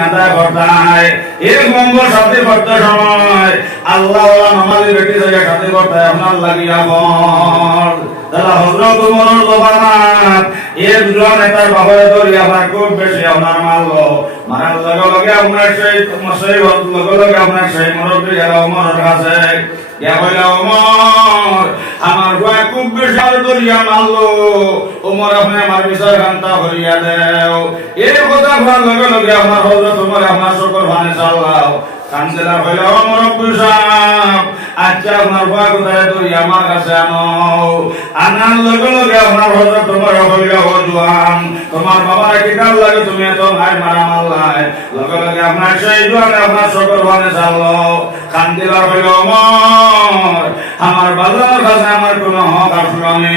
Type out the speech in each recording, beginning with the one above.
আদায় করতাই এক নম্বর সাথে করতে সময় আল্লাহ ওয়ালা নামাজি বেটি জায়গা সাথে করতে আপনার লাগিয়া বল তাহলে হযরত ওমর জবানাত এক জন তার বাবার দরিয়া ভাই খুব বেশি আপনার মারলো মারার লগে লগে আপনার সেই লগে লগে আপনার সেই মুরব্বী গেল ওমরের কাছে ইয়া বলে ওমর আমার ভাই খুব বেশি দরিয়া মারলো ওমর আপনি আমার বিচার ঘন্টা করিয়া দেও এই কথা বলার লগে লগে আমার হযরত ওমর আমার শুকর ভানে চাল্লাও কানজেলা হইল মুরব্বী সাহেব আচ্ছা আপনার ভাই কোথায় দরিয়া আমার কাছে আনো আনার লগে লগে আপনার হযরত ওমর হইল জওয়ান তোমার বাবার কিতাব লাগে তুমি তো ভাই মারা মারলাই লগে লগে আপনার সেই জওয়ান আপনার শুকর ভানে চাল্লো কানজেলা হইল ওমর আমার বাবার কাছে আমার কোনো হক আসলে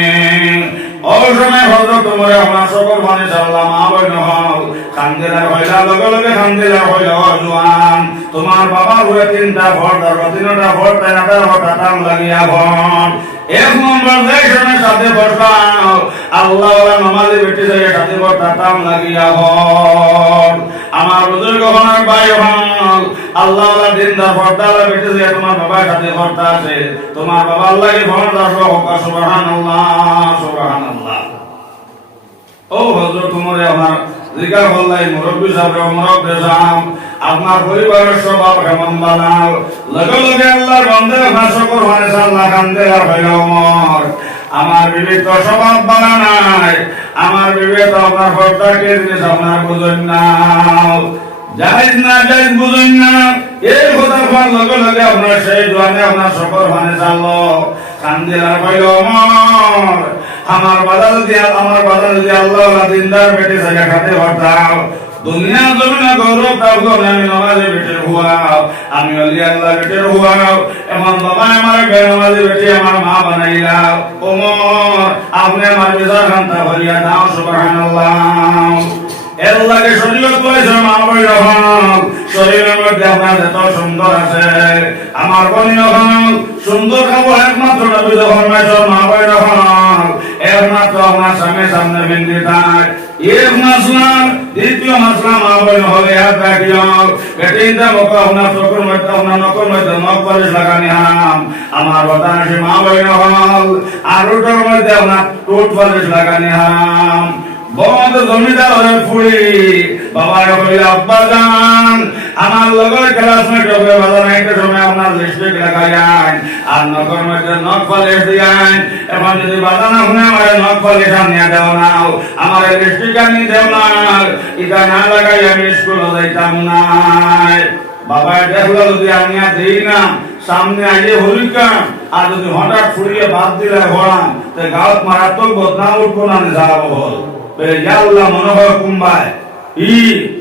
ওই সময় হযরত ওমর আপনার শুকর ভানে চাল্লা মা বইন হল কানজেলা হইলা লগে লগে কানজেলা হইল জওয়ান তোমার বাবার ঘরে তিনটা ভোট ধরো তিনটা ভোট তেনাটা ভোট টান লাগিয়া ভোট এক নম্বর দেশের সাথে বসাও আল্লাহ নামাজি বেটি যায় সাথে ভোট টান লাগিয়া ভোট আমার বুজুর্গ হনার ভাই হল আল্লাহ দিনদার ভোটদার বেটি যায় তোমার বাবার সাথে ভোট আছে তোমার বাবার লাগে ভোট দাও সুবহানাল্লাহ সুবহানাল্লাহ ও হযরত ওমর আমার জিজ্ঞাসা করলাই মুরব্বী সাহেব মুরব্বী সাহেব আপনার পরিবারের স্বভাব কেমন বানাও লগে লগে আল্লাহর বান্দা ভাষা করবানে আল্লাহ কান্দে আর হইল ওমর আমার বিবেক তো স্বভাব বানা নাই আমার বিবেক তো আপনার পর্দাকে জিনিস আপনার বুঝুন না জায়েজ না জায়েজ বুঝুন না এই কথা বলার লগে লগে আপনার সেই জোয়ানে আপনার সকল মানে চাললো কান্দে আর হইল ওমর আমার বাজার দিয়ে আল্লাহ দিনদার বেটে জায়গা খাতে ভরতাও দুনিয়া জমিনে গৌরব দাও আমি নামাজে বেটের হুয়াও আমি অলি আল্লাহ বেটের হুয়াও এমন বাবা আমার বেনামাজি বেটে আমার মা বানাইলাও ওমর আপনি আমার বিচার ঘন্টা ভরিয়া দাও সুবহানাল্লাহ এল্লাহকে শরীয়ত করেছে মা বই রহম শরীরের মধ্যে আপনার এত সুন্দর আছে আমার বই রহম সুন্দর খাবো একমাত্র নবী ফরমাইছে মা বই রহম একমাত্র আপনার সামনে বিন্দি থাক এক মাসলা দ্বিতীয় মাসলা মা বই হবে হাত রাখিও বেটিনটা বকা আপনার চোখের মধ্যে আপনার নখের মধ্যে নখ পালিশ লাগানি হারাম আমার বদানসী মা বই রহম আর ওটার মধ্যে আপনার টোট পালিশ লাগানি হারাম বহুত জমিদার হয়ে ফুড়ি বাবার কইলা আব্বা জান আমার লগর ক্লাসমেট হবে বাজার একটা সময় আপনার লিপস্টিক লাগাইয়ান আর নখের মধ্যে নখ পালিশ দিয়ান এখন যদি বাজার না শুনে আমার নখ পালিশ আনিয়া দেও না আমার লিপস্টিক আনি দেও না এটা না লাগাই আমি স্কুলে যাইতাম না বাবা দেখলো যদি আনিয়া দেই না সামনে আইলে হরিকা আর যদি হঠাৎ ফুড়িয়ে বাদ দিলে ঘোড়ান তো গাঁত মারাত্মক বদনাম উঠবো না যাবো বল আল্লাহ মনে হয় কুম্বায়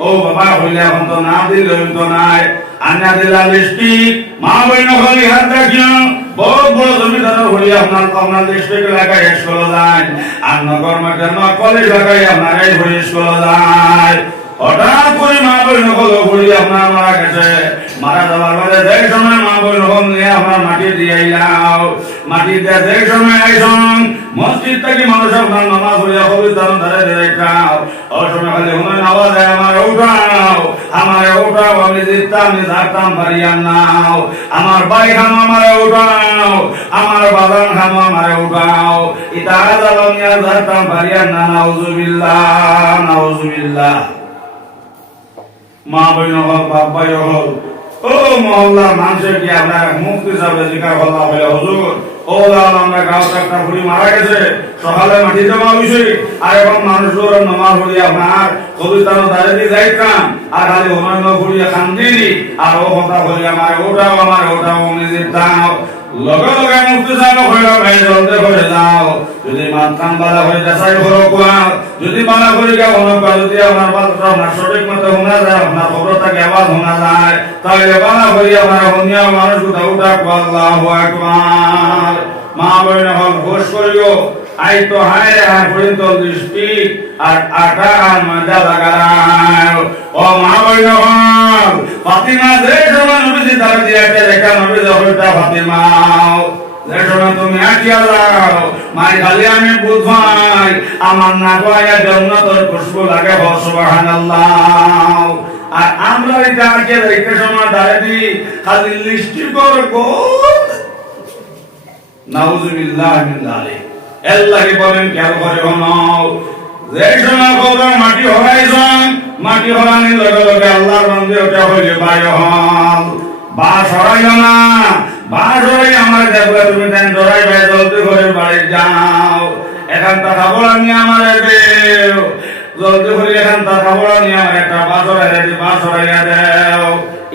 ও বাবা হইলে এখন তো না দিলে তো নাই আন্না দিলা লিপস্টিক মা বই নখলি হাত রাখিও বহুত বড় জমিদার হইলে আপনার লিপস্টিক লাগাই স্কুলে যায় আর নগর মধ্যে নখ পালিশ লাগাই আপনার এই হয়ে স্কুলে যায় হঠাৎ করে মা বই নখল হইলে আপনার মারা গেছে মারা যাওয়ার পরে যে সময় মা বই নখল নিয়ে আপনার মাটি দিয়ে আইলাও মাটি দিয়ে যে সময় আইসন মসজিদ থেকে মানুষ আপনার নামাজ পড়িয়া পবিত্র ধারে ধরে খাও ওই সময় খালি হুমেন আওয়াজ আমার উঠাও আমি জিততাম আমি থাকতাম পারিয়ান নাও আমার ভাই খানো আমার উঠাও আমার বাগান খানো আমার উঠাও ইতা আজালমিয়া থাকতাম পারিয়ান না নাউজুবিল্লাহ মা বইন হল বাপ ভাই হল ও মহল্লার মানুষের কি আপনার মুক্তি সাহেব জিজ্ঞাসা করলাম হইলে হুজুর ও আমরা গাঁও একটা ফুড়ি মারা গেছে সকালে মাটি জমা হয়েছে আর এখন মানুষের নামাজ পড়ি আপনার কবিতানো দাঁড়িয়ে দিয়ে যাইতাম আর খালি অনন্য ফুড়িয়ে কান্দি আর ও কথা বলি আমার ওটাও আমি যেতাম লগে লগে মুক্তি সাহেব হইলাম ভাই জলদি হয়ে যাও যদি মাথান বালা হয়ে যাচাই করো কোয়া যদি বালা করে গিয়ে কোয়া যদি আপনার সঠিক মতো শোনা যায় আপনার খবর থাকে আওয়াজ শোনা যায় তাহলে বালা হয়ে আপনার অন্য মানুষ উঠা আল্লাহু আকবার মা বইন হল ঘোষ করিও আই তো হায় আর পর্যন্ত দৃষ্টি আর আটা আর মজা লাগায় ও মা বইন হল ফাতিমা যে সময় নবীজি তার দিয়াতে রেখা নবী হইতা ফাতিমা যে সময় তুমি আটিয়া যাও মাই খালি আমি বুঝাই আমার না পায়া জান্নাতের খুশবু লাগে সুবহানাল্লাহ আর আমরা এটা আগে দেখতে সময় দাঁড়িয়ে খালি লিস্টি করবো নাউজুবিল্লাহ মিন যালিক আল্লাহকে বলেন কেন করে হনাও যে সময় কবর মাটি হরাইছেন মাটি হরানোর লগে লগে আল্লাহর বান্দে ওটা হইলে বাইরে হল বাস হরাইল না বাস হরাই আমার দেখলে তুমি দেন ধরাই ভাই জলদি করে বাড়ি যাও এখানটা খাবার নিয়ে আমার দেও জলদি করে এখানটা খাবার নিয়ে আমার একটা বাস হরাইয়া দেও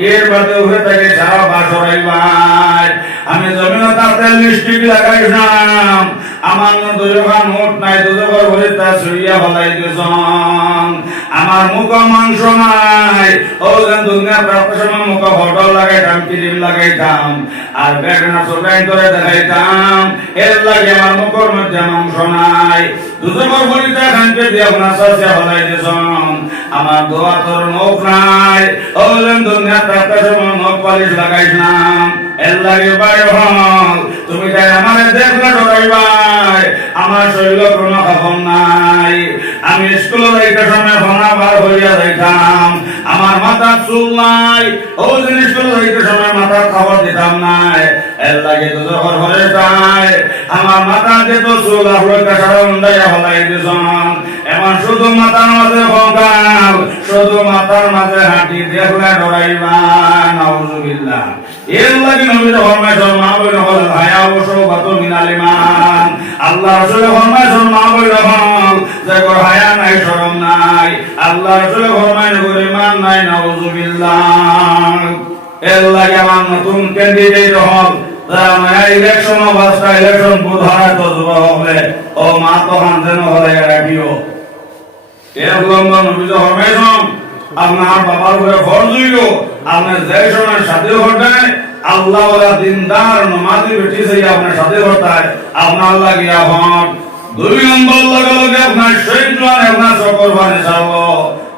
এর বাদে উঠে থেকে সারা বাস হরাইবাই আমি জমিনে তাতে লিস্টিক লাগাইছিলাম আমার দুজোখান নোট নাই দুজোখান ভরে তা ছড়িয়া ফলাই দিয়েছেন আমার মুখ মাংস নাই ও যেন দুনিয়া প্রাপ্ত সময় মুখ ফটো লাগাইতাম ক্রিম লাগাইতাম আর বেগনা চোখাই করে দেখাইতাম এর লাগে আমার মুখের মধ্যে মাংস নাই দুজোখান ভরে তা খানকে দিয়ে আপনার সাথে ফলাই দিয়েছেন আমার দোয়া তোর মুখ নাই ও যেন দুনিয়া প্রাপ্ত সময় মুখ পালিশ লাগাইছিলাম এর লাগে বাইরে হল তুমি তাই আমার দেখলে ডরাইবাই আমার শরীর কোনো খবর নাই আমি স্কুলে যাইতে সময় ফোনা বার হইয়া যাইতাম আমার মাথার চুল নাই ও দিন স্কুলে যাইতে সময় মাথার খবর দিতাম নাই এর লাগে তো যখন ঘরে যাই আমার মাথা যেত চুল আপনার কাছে উন্ডাইয়া হলাই দিয়েছেন এমন শুধু মাথার মাঝে ভঙ্গাল শুধু মাথার মাঝে হাঁটি দেখলে ডরাইবা নাউজুবিল্লাহ এর লাগে নবীর ফরমাইশ মা বইল হল হায়া অবশ্য কত মিনালিমান আল্লাহ রাসূলের ফরমাইশ মা বইল হল যে কর হায়া নাই শরম নাই আল্লাহ রাসূলের ফরমাইশ করে ইমান নাই নাউজুবিল্লাহ এর লাগে আমার নতুন ক্যান্ডিডেট হল তারা ইলেকশন অবস্থা ইলেকশন বুধারা তো হবে ও মা তো হানদেন হলে রাখিও এর লম্বা নবীর ফরমাইশ আপনার বাবার উপরে ফরজ হইল আপনার যে সময় সাথে ঘটায় আল্লাহ ওয়ালা দিনদার নমাজি বেটি সেই আপনার সাথে ঘটায় আপনার লাগিয়া হন দুই নম্বর লগে লগে আপনার শহীদ আপনার সকল বানে যাব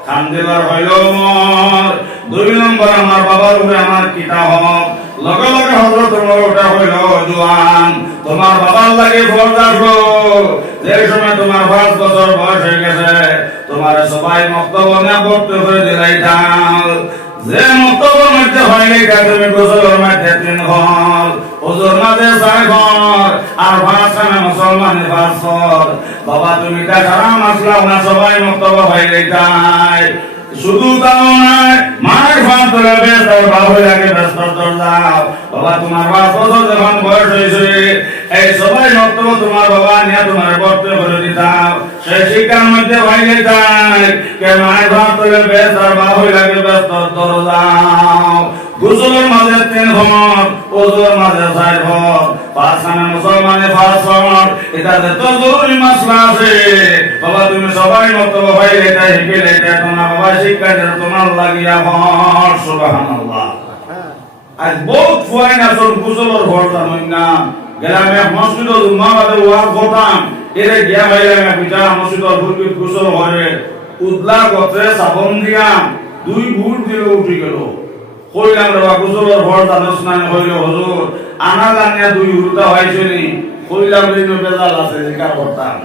খান্দিবার হইল মর দুই নম্বর আমার বাবার উপরে আমার কিতা হক লগে লগে হযরত ওমর ওটা হইল জওয়ান তোমার বাবার লাগে ফরজ আসলো যে সময় তোমার 5 বছর বয়স হয়ে গেছে তোমার সবাই মক্তব্য না পড়তে করে দিলাইতাম যে মক্তব্য মধ্যে হয়নি তুমি গোসলের মধ্যে 3 ঘর ওজোর মাঝে 4 ঘর আর 5 খানা মুসলমানের 5 ঘর বাবা তুমি তা সারা মাসলা না সবাই মক্তব্য হয়ে যাইতাই শুধু তাও নয় মায়ের ভাত ধরে বেশ তার বাবু লাগে ব্যস্ত দাও বাবা তোমার 5 বছর যখন বয়স হয়েছে এই সবাই মক্তব্য তোমার বাবা নিয়ে তোমার পড়তে করে দিতাম সেই শিক্ষার মধ্যে হয়ে যায় কে মায়ের ভাত ধরে বেশ তার বাবু লাগে ব্যস্ত দাও গোসলের মাঝে 3 ঘর ওজোর মাঝে 4 ঘর 5 খানা মুসলমানের 5 ঘর এটাতে তো জরুরি মাসলা আছে বাবা তুমি সবাই মক্তব্য হয়ে এটা হিকে এটা তোমার বাবা শিক্ষা দেন তোমার লাগিয়া ঘর সুবহানাল্লাহ আজ বহুত ফয়েন আসল গোসলের ঘর জানেন না গ্রামে মসজিদ উম্মাবাদে ওয়াজ করতাম এর গিয়া ভাইলা পিতা মসজিদের ফুলকি গোসল ঘরে উদলা গতে সাবন দিয়া 2 বুট দিয়ে উঠি গেল কইলাম রে গোসলের ঘর জানোস না হইল হুজুর আনা জানিয়া 2 উরুতা হইছনি কইলাম রে বেজাল আছে জিকার করতাম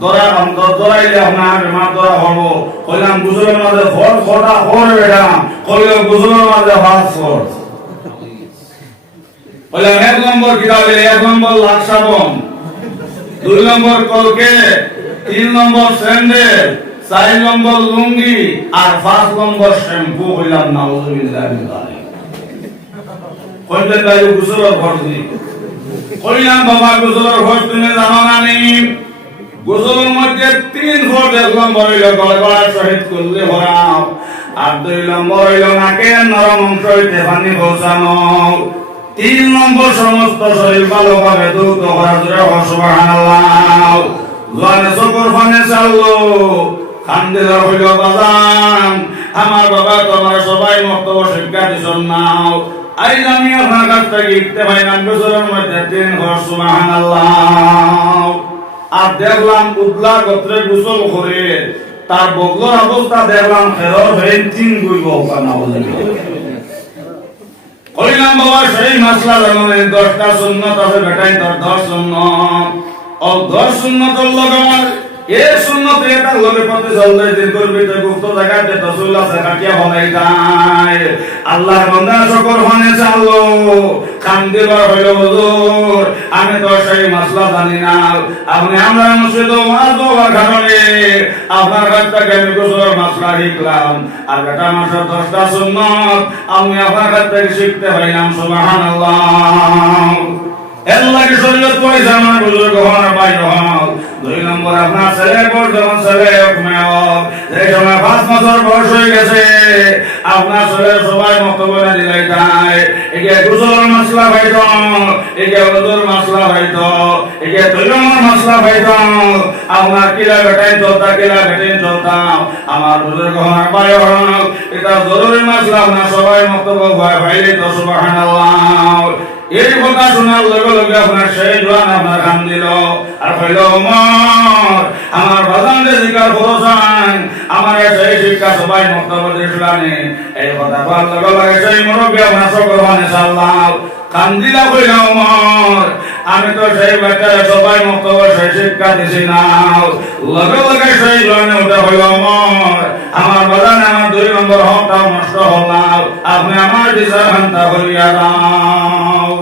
দরা কাম দরাইলে আপনার বেমার দরা হবো কইলাম গোসলের মাঝে ঘর খোটা ঘর বেটা কইলাম গোসলের মাঝে হাত ঘর কইলাম 1 নম্বর কিতাবে 1 নম্বর লাখ সাবন 2 নম্বর কলকে 3 নম্বর স্যান্ডেল 4 নম্বর লুঙ্গি আর 5 নম্বর শ্যাম্পু কইলাম নাউজুবিল্লাহ মিন যালিক কইতে তাই গোসলের ঘর দিই কইলাম বাবা গোসলের ঘর তুমি জানো না নি গোসলের মধ্যে 3 ঘর দেখলাম বড়ইল গলা শহীদ করলে ভরাও আর 2 নম্বর হইল নাকে নরম অংশ হইতে পানি পৌঁছানো 3 নম্বর সমস্ত শরীর ভালোভাবে ধৌত করা জোরে সুবহানাল্লাহ জোয়ানে চকুর ফানে চাললো খান্দিলা হইল বাজান আমার বাবা তোমার সবাই মক্তব্য শিক্ষা দিছন নাও আইজ আমি আপনার কাছ থেকে ইকতে পাইলাম গোসলের মধ্যে 3 ঘর সুবহানাল্লাহ আর দেখলাম উদলা গোত্রে গোসল করে তার বগলোর অবস্থা দেখলাম খেরর হয়ে 3 গুইব কানা হলো কইলাম বাবা সেই মাসলা জানেন 10টা সুন্নাত আছে বেটাই তোর 10 সুন্নাত ও 10 সুন্নাতের লগে আমার এর সুন্নত এটা লগে পথে চলতে দিন করবি তো গুপ্ত জায়গাতে রাসূলুল্লাহ সাকাটিয়া বলাই যায় আল্লাহর বান্দা শুকর মানে চাললো কান্দিবার হইল হুজুর আমি তো সেই মাসলা জানি না আপনি আমরা মসজিদ ওয়াজ হওয়ার কারণে আপনার কাছ থেকে আমি গোসলের মাসলা শিখলাম আর বেটা মাসের 10টা সুন্নত আমি আপনার কাছ থেকে শিখতে পাইলাম সুবহানাল্লাহ এল্লাহকে শরীয়ত পড়েছে আমার বুজুর্গ হওয়ার বাইরে হও 2 নম্বর আপনার ছেলে পর যেমন ছেলে এই সময় 5 বছর বয়স হয়ে গেছে আপনার ছেলে সবাই মক্তব্যে দিলাই তাই একে গোসল মাসলা হইতো একে ওজুর মাসলা হইতো একে তৈলমর মাসলা হইতো আপনার কিলা বেটাই চলতা কিলা বেটাই চলতাম আমার বুজুর্গ হওয়ার বাইরে হও এটা জরুরি মাসলা আপনার সবাই মক্তব্য ভাইলে তো সুবহানাল্লাহ এই কথা শোনার লগে লগে আপনার সেই জোয়ান আপনার কান দিল আর কইল ওমর আমার বাজানকে জিকার করছেন আমার সেই শিক্ষা সবাই মক্তব্য দিছিলানে এই কথা বলার লগে লগে সেই মুরব্বি আপনার সকল মানে সাল্লাম কান দিলা কইল ওমর আমি তো সেই বাচ্চারা সবাই মক্তব্য সেই শিক্ষা দিছি না লগে লগে সেই জোয়ান উঠে কইল ওমর আমার বাজান আমার 2 নম্বর হকটা নষ্ট হলাম আপনি আমার বিচার খান্তা করিয়া দাও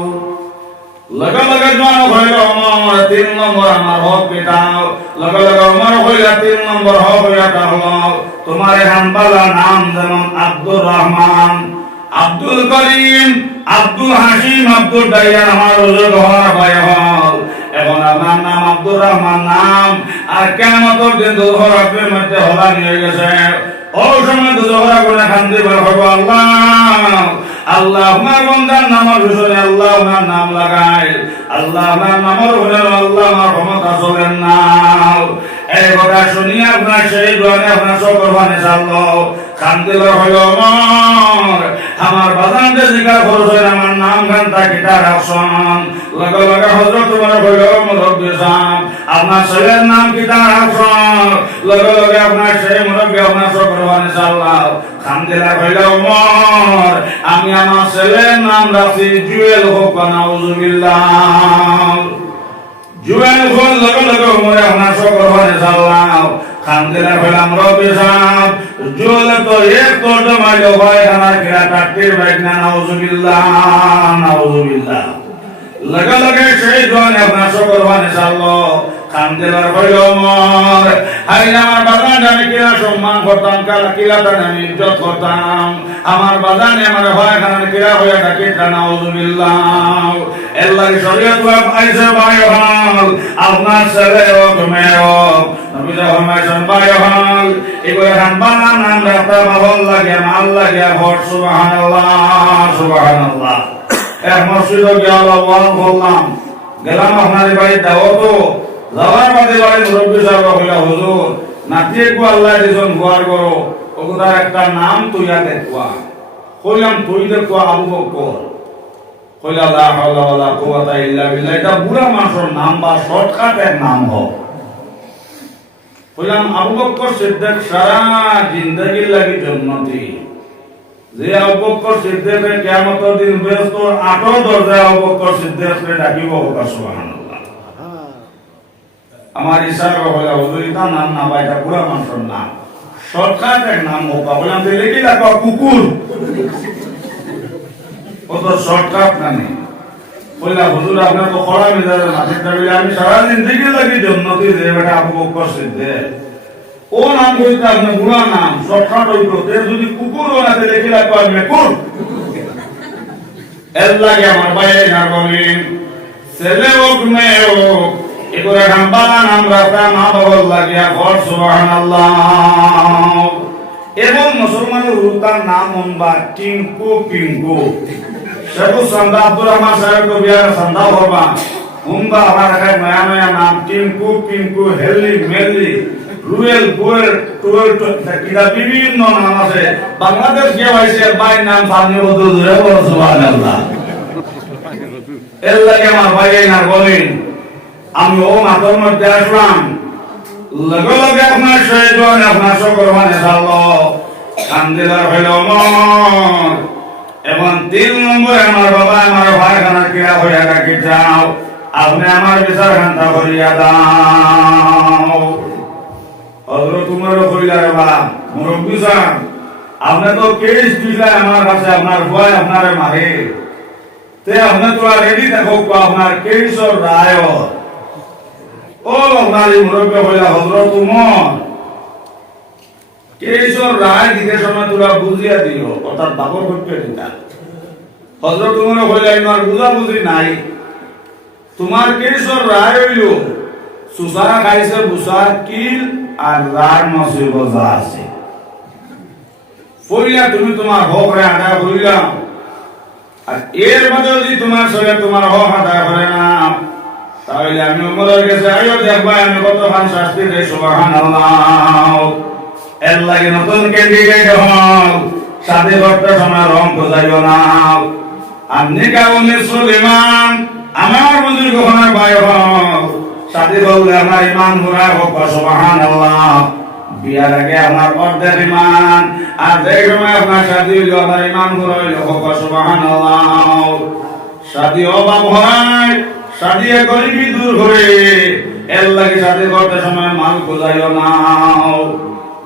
लगा लगा जवान होइल আমার 3 নম্বর আমার হক পেটাও लगा लगा আমার হইলা 3 নম্বর হক হইয়া তাহলো তোমার হানবালা নাম যেমন আব্দুর রহমান আব্দুল করিম আব্দুল হাসিম আব্দুল দাইয়ান আমার ওজো হওয়ার ভয় হল এবং আমার নাম আব্দুর রহমান নাম আর কিয়ামতের দিন দুহরাতের মধ্যে হলা নিয়ে গেছে ও সময় দুহরা করে খান্দি বের হবে আল্লাহ আল্লাহ আমার বান্দার নামের ভিতরে আল্লাহ ওনার নাম লাগায় আল্লাহ আমার নামের ভিতরে আল্লাহ আমার ক্ষমতা চলেন না এই কথা শুনিয়া আপনার সেই জোয়ানে আপনার সকল মানে চাললো কান্দিল হইল আমার বাজানকে জিজ্ঞাসা করছে আমার নাম খান্তা কিতা রাখছেন লগে লগে হযরত তোমার হইল মুরব্বি সাহেব আপনার ছেলের নাম কিতা রাখছেন লগে লগে আপনার সেই মুরব্বি আপনার সকল মানে চাল্লাও কান্দিলা হইল আমি আমার ছেলের নাম রাখছি জুয়েল হোক নাউজুবিল্লাহ জুয়েল হোক লগে লগে উমরে আপনার সকল মানে চাল্লাও খানদিলা হইলাম রবি সাহেব জুয়েল তো এক তোর মাইলো ভাই আমার কিরা টাকটির বাইক না নাউজুবিল্লাহ নাউজুবিল্লাহ লগে লগে সেই জোয়ানে আপনার সকল মানে চাল্লো খানদিলার হইল মর আইন আমার বাজানে আমি কিরা সম্মান করতাম কালা কিলাটানে আমি ইজ্জত করতাম আমার বাজানে আমার ভয় খানে কিরা হইয়া ডাকি নাউজুবিল্লাহ এল্লাহর শরীয়ত ওয়াব আইছে ভাই হল আপনার ছেলে হোক মেয়ে হোক নবী ফরমাইছেন ভাই হল এগুলো হানবানা নাম রাখতে ভালো লাগে মাল লাগে হট সুবহানাল্লাহ সুবহানাল্লাহ এক মসজিদে গেলাম ওয়াজ বললাম গেলাম আপনার বাড়ি দাওয়াত যাওয়ার বাদে বাড়ি মুরব্বি সাহেব কইলা হুজুর নাতিয়ে কো আল্লাহ দিছেন গোয়ার করো ওগুলা একটা নাম তুইয়া দেখবা কইলাম তুই দেখবা আবু বকর কইলা লা হাওলা ওয়ালা কুওয়াতা ইল্লা বিল্লাহ এটা বুড়া মানুষের নাম বা শর্টকাট এর নাম হোক কইলাম আবু বকর সিদ্দিক সারা জিন্দেগি লাগি জন্নতি যে আবু বকর সিদ্দিকের কিয়ামতের দিন ব্যস্ত 8 দরজা আবু বকর সিদ্দিককে ডাকিব সুবহানাল্লাহ আমার ইশারা হলো হুজুর এটা নাম না ভাই এটা পুরা মানুষের নাম শর্টকাট এক নাম হোক বললাম দিলে কি লাগা কুকুর ও তো শর্টকাট নামে কইলা হুজুর আপনি তো খরা মেজাজের মাঝে দাঁড়িয়ে আমি সারা জিন্দেগি লাগি জন্নতি যে বেটা আবু বকর সিদ্দিক ও নাম কইতা আপনি পুরা নাম শর্টকাট হইতো তে যদি কুকুর না দিলে কি লাগা মেকুর এল্লাহি আমার বাইরে না বলেন ছেলে হোক মেয়ে হোক এগুলো হানবানা নাম রাখা মা বাবার লাগিয়া ঘর সুবহানাল্লাহ এবং মুসলমানের রুতার নাম উনবা টিঙ্কু পিঙ্কু সেবু সন্ধ্যা আব্দুর রহমান সাহেব বিয়ার সন্ধ্যা হবা উনবা আমার এখানে নয়া নয়া নাম টিঙ্কু পিঙ্কু হেলি মেলি রুয়েল বুয়েল টুয়েল কিরা বিভিন্ন নাম আছে বাংলাদেশ কে হইছে ভাই নাম সামনে বদল ধরে বল সুবহানাল্লাহ এল্লাহি আমার ভাই না বলেন আমি ও মাতর মধ্যে আসলাম লগে লগে আপনার শহীদ আপনার সকল মানে চাল্লো কান্দিলার হইল মর এবং 3 নম্বরে আমার বাবা আমার ভাই খানা কিরা হইয়া ডাকি যাও আপনি আমার বিচার খান্তা করিয়া দাও হযরত উমর কইলারে বাবা মুরব্বি সাহেব আপনি তো কেস দিলে আমার কাছে আপনার ভয় আপনারে মারে তে আপনি তো রেডি থাকো আপনার কেসর রায় ও আপনার মুরব্বি কইলা হযরত উমর কেসর রায় দিতে সময় তোরা বুঝিয়া দিও অর্থাৎ বাবর করতে দিতা হযরত উমর কইলা আমার বুঝা বুঝি নাই তোমার কেসর রায় হইল সুসারা খাইছে বুসার কিল আর রার মাসে বজা আছে ফইলা তুমি তোমার হক রে আদায় করিলা আর এর মধ্যে যদি তোমার সঙ্গে তোমার হক আদায় করে না তাহলে আমি উমরের কাছে আইও দেখবা আমি কতখান শাস্তি দেই সুবহানাল্লাহ এর লাগে নতুন ক্যান্ডিডেট হও সাথে করতে সময় রং খোঁজাইও না আপনি কাউনে সুলেমান আমার বন্ধুর কখনো ভাই হও সাথে বললে আমার ইমান পুরা হোক সুবহানাল্লাহ বিয়ার আগে আমার অর্ধেক ইমান আর যে সময় আপনার সাথে হইল আমার ইমান পুরা হইল হোক সুবহানাল্লাহ সাথে অভাব হয় সাথে গরিবি দূর করে এর লাগে সাথে করতে সময় মাল খোঁজাইও না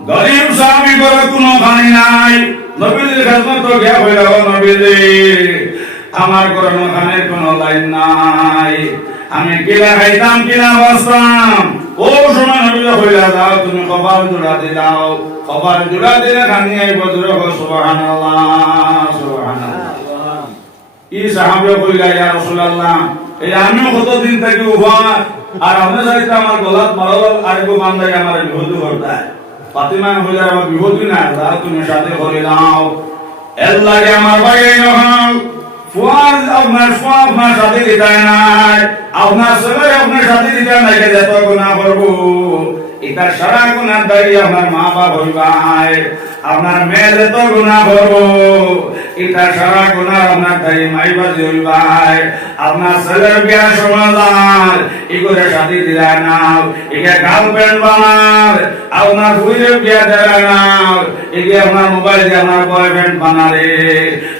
গরিব স্বামী করে কোনো খানি নাই নবীদের খেদমত তো গিয়া হইল নবীদের আমার কোনো খানের কোনো লাইন নাই আমি কিলা খাইতাম কিলা বসতাম ও সময় নবীরা কইলা দাও তুমি কপাল জোড়া দিলাও কপাল জোড়া দিলে খানি আইব জোড়া সুবহানাল্লাহ সুবহানাল্লাহ ই সাহাবে কইলা ইয়া রাসূলুল্লাহ এই আমিও কতদিন থেকে উপহার আর আমরা চাইতে আমার গলাত মারল আরেকো বান্দাই আমার বিহুদ করতায় ফাতিমা কইলা আমার বিহুদ না দাও তুমি সাথে করে দাও এর লাগে আমার ভাই নহল ফুয়াজ আপনার ফুয়া আপনার সাথে দিতে নাই আপনার ছেলে আপনার সাথে দিতে নাই যত গুনাহ করব এটা সারা গুনাহ দায়ী আপনার মা বাবা হইবাই আপনার মেয়ে যত গুনাহ করব এটা সারা গুনাহ আপনার দায়ী মাই বাজি হইবাই আপনার ছেলের বিয়া সমাধান এগুলো সাথে দিতে নাও একে গার্লফ্রেন্ড বানার আপনার ফুয়ের বিয়া দেয় নাও একে আপনার মোবাইল দিয়ে আপনার বয়ফ্রেন্ড বানারে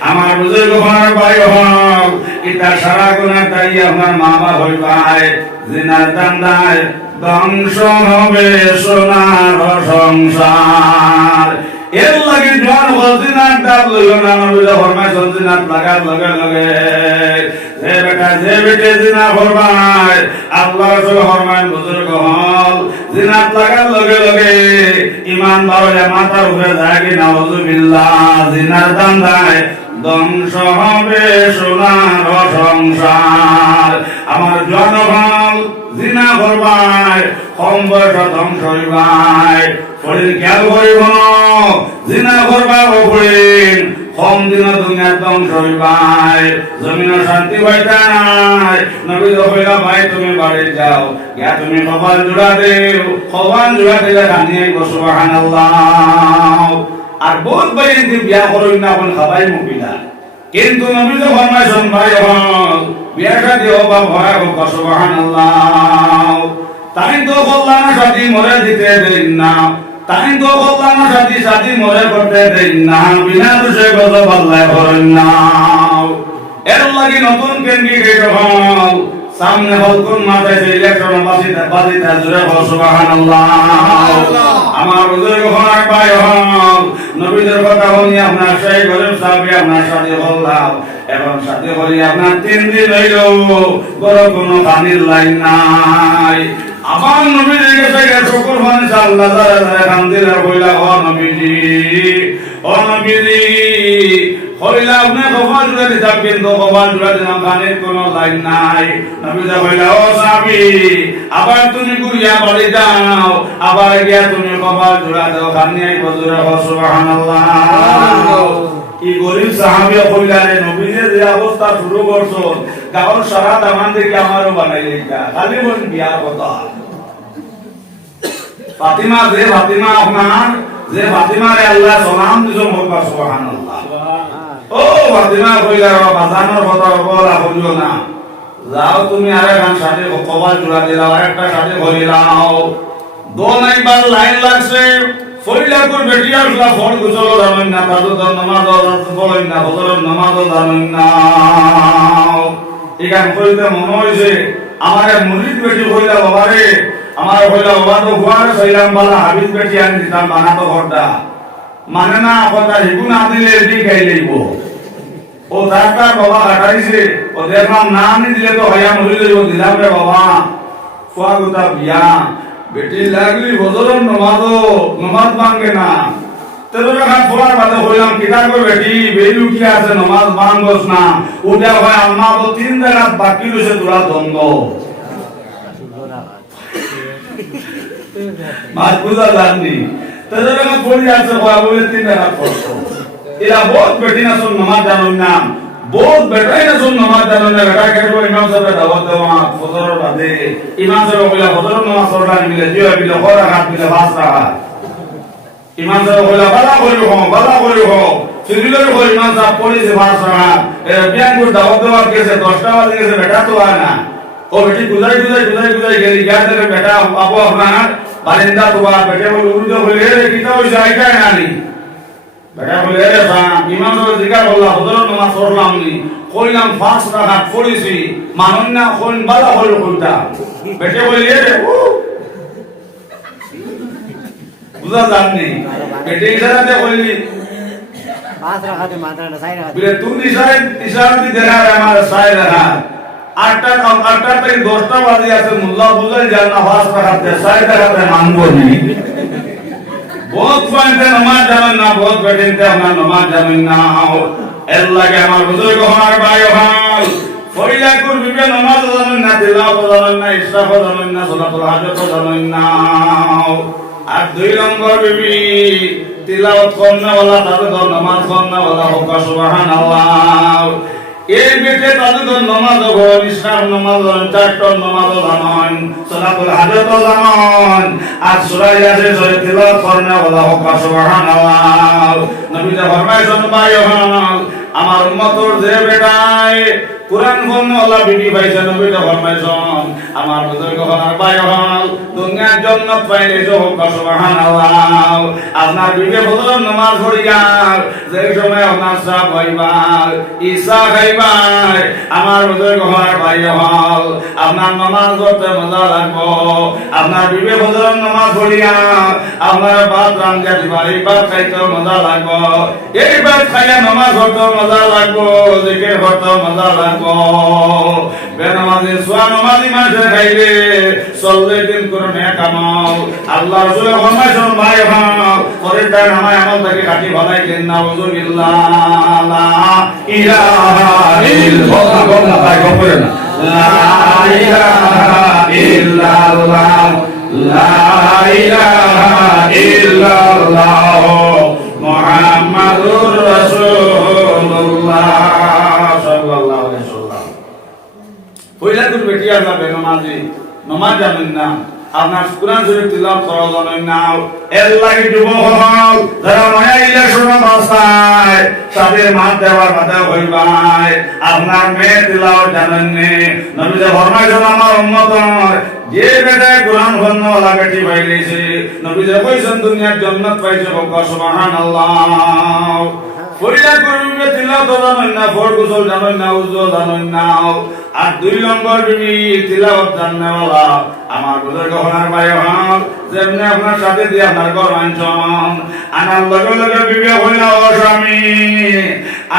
আমার বুজুর্গ হওয়ার ভাই হও এটা সারা গুনাহ দায়ী আপনার মা বাবা হইবাই জিনার দান্দায় ধ্বংস হবে সোনার সংসার এর লাগে জোয়ান হলদিনার ডাব লইল না নবীরা ফরমায় সলদিনার লাগার লগে লগে যে বেটা যে বেটে জিনা ফরমায় আল্লাহ রাসূল ফরমায় বুজুর্গ হল জিনাত লাগার লগে লগে ঈমান বাড়লে মাথার উপরে যায় কি নাউযুবিল্লাহ জিনার দান্দায় ধ্বংস হবে সোনার সংসার আমার জনগণ জিনা করবাই কম বয়স ধ্বংস হইবাই শরীর খেয়াল করিব জিনা করবা ওপরিন কম দিন দুনিয়ার ধ্বংস হইবাই জমিন শান্তি পাইতা নাই নবী কইলা ভাই তুমি বাড়ি যাও গিয়া তুমি কপাল জোড়া দেও কপাল জোড়া দিলে কানিয়ে সুবহানাল্লাহ আর বহুত ভাই বিয়া করই না কোন খাবাই মুকিলা কিন্তু নবী তো ফরমাইছেন ভাই হল বিয়া শাদী হবা ভয় হোক সুবহানাল্লাহ তাই তো বললাম শাদী মরে দিতে দেন না তাই তো বললাম শাদী মরে করতে দেন না বিনা দোষে গজব আল্লাহ করেন না এর লাগি নতুন ক্যান্ডিডেট হল সামনে হল কোন মাথায় যে ইলেকশন বাজিতে জুড়ে হল সুবহানাল্লাহ আমার বুজুর্গ হওয়ার ভাই হল নবীদের কথা বলি আপনার সেই গরিব সাহাবী আপনার সাথে বললাম এবং সাথে বলি আপনার 3 দিন হইল বড় কোনো পানির লাইন নাই আবার নবীদের কাছে শুকর মানে আল্লাহ তাআলা আলহামদুলিল্লাহ কইলা ও নবীজি হইলা আপনি কপাল জুড়ে দিতাম কিন্তু কপাল জুড়ে দিলাম কানের কোনো লাইন নাই নবীজি কইলা ও সাহাবী আবার তুমি ঘুরিয়া বাড়ি যাও আবার গিয়া তুমি কপাল জুড়ে দাও কানিয়াই বজুরে সুবহানাল্লাহ কি গরিব সাহাবী কইলা রে নবীজি যে অবস্থা শুরু করছো গাওর সারা দামান দেখি আমারও বানাই দিতা খালি বল বিয়ার কথা ফাতিমা আপনার যে ফাতিমারে আল্লাহ সালাম দিছো মোর সুবহানাল্লাহ ও ফাতিমা কইলা বাজানোর কথা বলা হইলো না যাও তুমি আরে গান সাথে কপাল জোড়া দিলাও একটা সাথে ভরিলাও দোনাই বার লাইন লাগছে ফইলা কোন বেটি আসলা ফোন গুছলো জানেন না তাতো নামাজ বলেন না হযরত নামাজ জানেন না এখান কইতে মনে হইছে আমার মুরিদ বেটি কইলা বাবারে আমার হইলা বাবা তো হুয়ারে সইলাম বালা হাবিজ বেটি আনি দিতাম বানাতো ঘরটা মানে না কথা হিগু না দিলে এটি খাই লইব ও তার বাবা কাটাইছে ও দেখলাম না আনি দিলে তো হইয়া মরি লইব দিলাম রে বাবা ফুয়া গোটা বিয়া বেটি লাগলি বদরন নমাজ ভাঙ্গে না তেরো টাকা ফোয়ার বাদে হইলাম কিতা করে বেটি বেলু কি আছে নমাজ ভাঙ্গস না ওটা হয় আম্মা তো 3 জায়গা বাকি রয়েছে তোরা দ্বন্দ্ব মাছ বুঝা জাননি তেরো টাকা পড়ি আছে বলে 3 জায়গা পড়ছো এরা বহুত বেটি না শুন নমাজ জানুন না বহুত বেটাই না শুন নমাজ জানুন না বেটা কেটে ইমাম সাহেব দাওয়াত দেওয়া ফজরের বাদে ইমাম সাহেব কইলা ফজরের নামাজ পড়লা মিলে জিয়া বিলে খরা হাত মিলে বাস রাখা ইমাম সাহেব কইলা বালা করি হো সিরিলের কই ইমাম সাহেব পড়িছে বাস রাখা এ বিয়াঙ্গুর দাওয়াত দেওয়া কেছে 10টা বাজে গেছে বেটা তো আর না ও বেটি গুজাই গেলি গাতে বেটা আপু আপনার বারিন্দা তো বেটা বলে উর্দু বলে রে কিতা হইছে আইতা নানি বেটা বলে রে ইমাম সাহেব জিজ্ঞাসা করলা ফজরের নামাজ পড়লাম নি কইলাম ফাঁস রাখাত পড়েছি মানুন না কোন বালা হল কোনটা বেটে বলে রে বুঝা জাননি বেটে ইশারাতে কইলি ফাঁস রাখাতে মাত্রা না সাই রাখাতে বলে তুই ইশারাতে দেখা আমার সাই রাখা 8টা থেকে 10টা বাজে আছে মোল্লা বুঝাই যান না ফাঁস রাখাতে সাই রাখাতে মানবো নি বহুত পয়েন্টে নামাজ জানেন না বহুত বেটেনতে আমার নামাজ জানেন না এর লাগে আমার বুজুর্গ হওয়ার ভাই হল ফরিলা করবে নামাজ জানেন না তিলাওয়াত জানেন না ইসরাফ জানেন না সালাতুল হাজত জানেন না আর 2 নম্বর বিবি তিলাওয়াত করনে वाला তাদের নামাজ করনে वाला হোক সুবহানাল্লাহ এই বেটে তাদের নামাজ হল ইসরাফ নামাজ চারটা নামাজ জানেন সালাতুল হাজত জানেন আর সূরা ইয়াসিন শরীফ তিলাওয়াত করনে वाला হোক সুবহানাল্লাহ নবী ফরমায়েছেন ভাই হল আমার উম্মতর যে বেটায় কুরআন পড়নে ওয়ালা বিবি পাইছে নবী ফরমাইছেন আমার বুজুর্গ হওয়ার ভাই হল দুনিয়ার জান্নাত পাইলে যে হোক সুবহানাল্লাহ আপনার বিবি ফজর নামাজ পড়িয়া যে সময় আপনার সাহ হইবার ঈসা খাইবার আমার বুজুর্গ হওয়ার ভাই হল আপনার নামাজ পড়তে মজা লাগবো আপনার বিবি ফজর নামাজ পড়িয়া আপনার ভাত রান্না দিবারি ভাত খাইতে মজা লাগবো এই ভাত খাইয়া নামাজ পড়তে মজা লাগবো জিকির করতে মজা লাগবো বেনামাজি সোয়া নামাজি মানুষে খাইলে 40 দিন করে নেক কামাও আল্লাহ রাসূল ফরমাইছেন ভাই ভাই পরের দান আমায় আমল থেকে কাটি ভালাই দেন না উযুবিল্লাহ লা ইলাহা ইল্লাল্লাহ তাই গপরে না লা ইলাহা ইল্লাল্লাহ লা ইলাহা ইল্লাল্লাহ মুহাম্মাদুর রাসূলুল্লাহ সাল্লাল্লাহু আলাইহি ওয়াসাল্লাম পয়লা করে বেটি আল্লাহ বেনামাজি নামাজ জানেন না আপনার কুরআন শরীফ তিলাওয়াত করা জানেন না এর লাগি যুবক হল যারা মায়া ইলেকশন বাসায় সাদের মাত দেওয়ার কথা হইবাই আপনার মেয়ে তিলাওয়াত জানেন নে নবী যে ফরমাইছেন আমার উম্মতর যে বেটায় কুরআন পড়নে ওয়ালা বেটি পাইলেছে নবী যে কইছেন দুনিয়ার জান্নাত পাইছে বক সুবহানাল্লাহ ফরিলা করবে তিলাওয়াত জানেন না ফর গোসল জানেন না উযু জানেন না আর 2 নম্বর বিবি তিলাওয়াত জানেন ওয়ালা আমার বুজুর্গ হওয়ার ভাই হল যেমনি আপনার সাথে দিয়ে আপনার ঘর আনছন আনার লগে লগে বিবি হইল ও স্বামী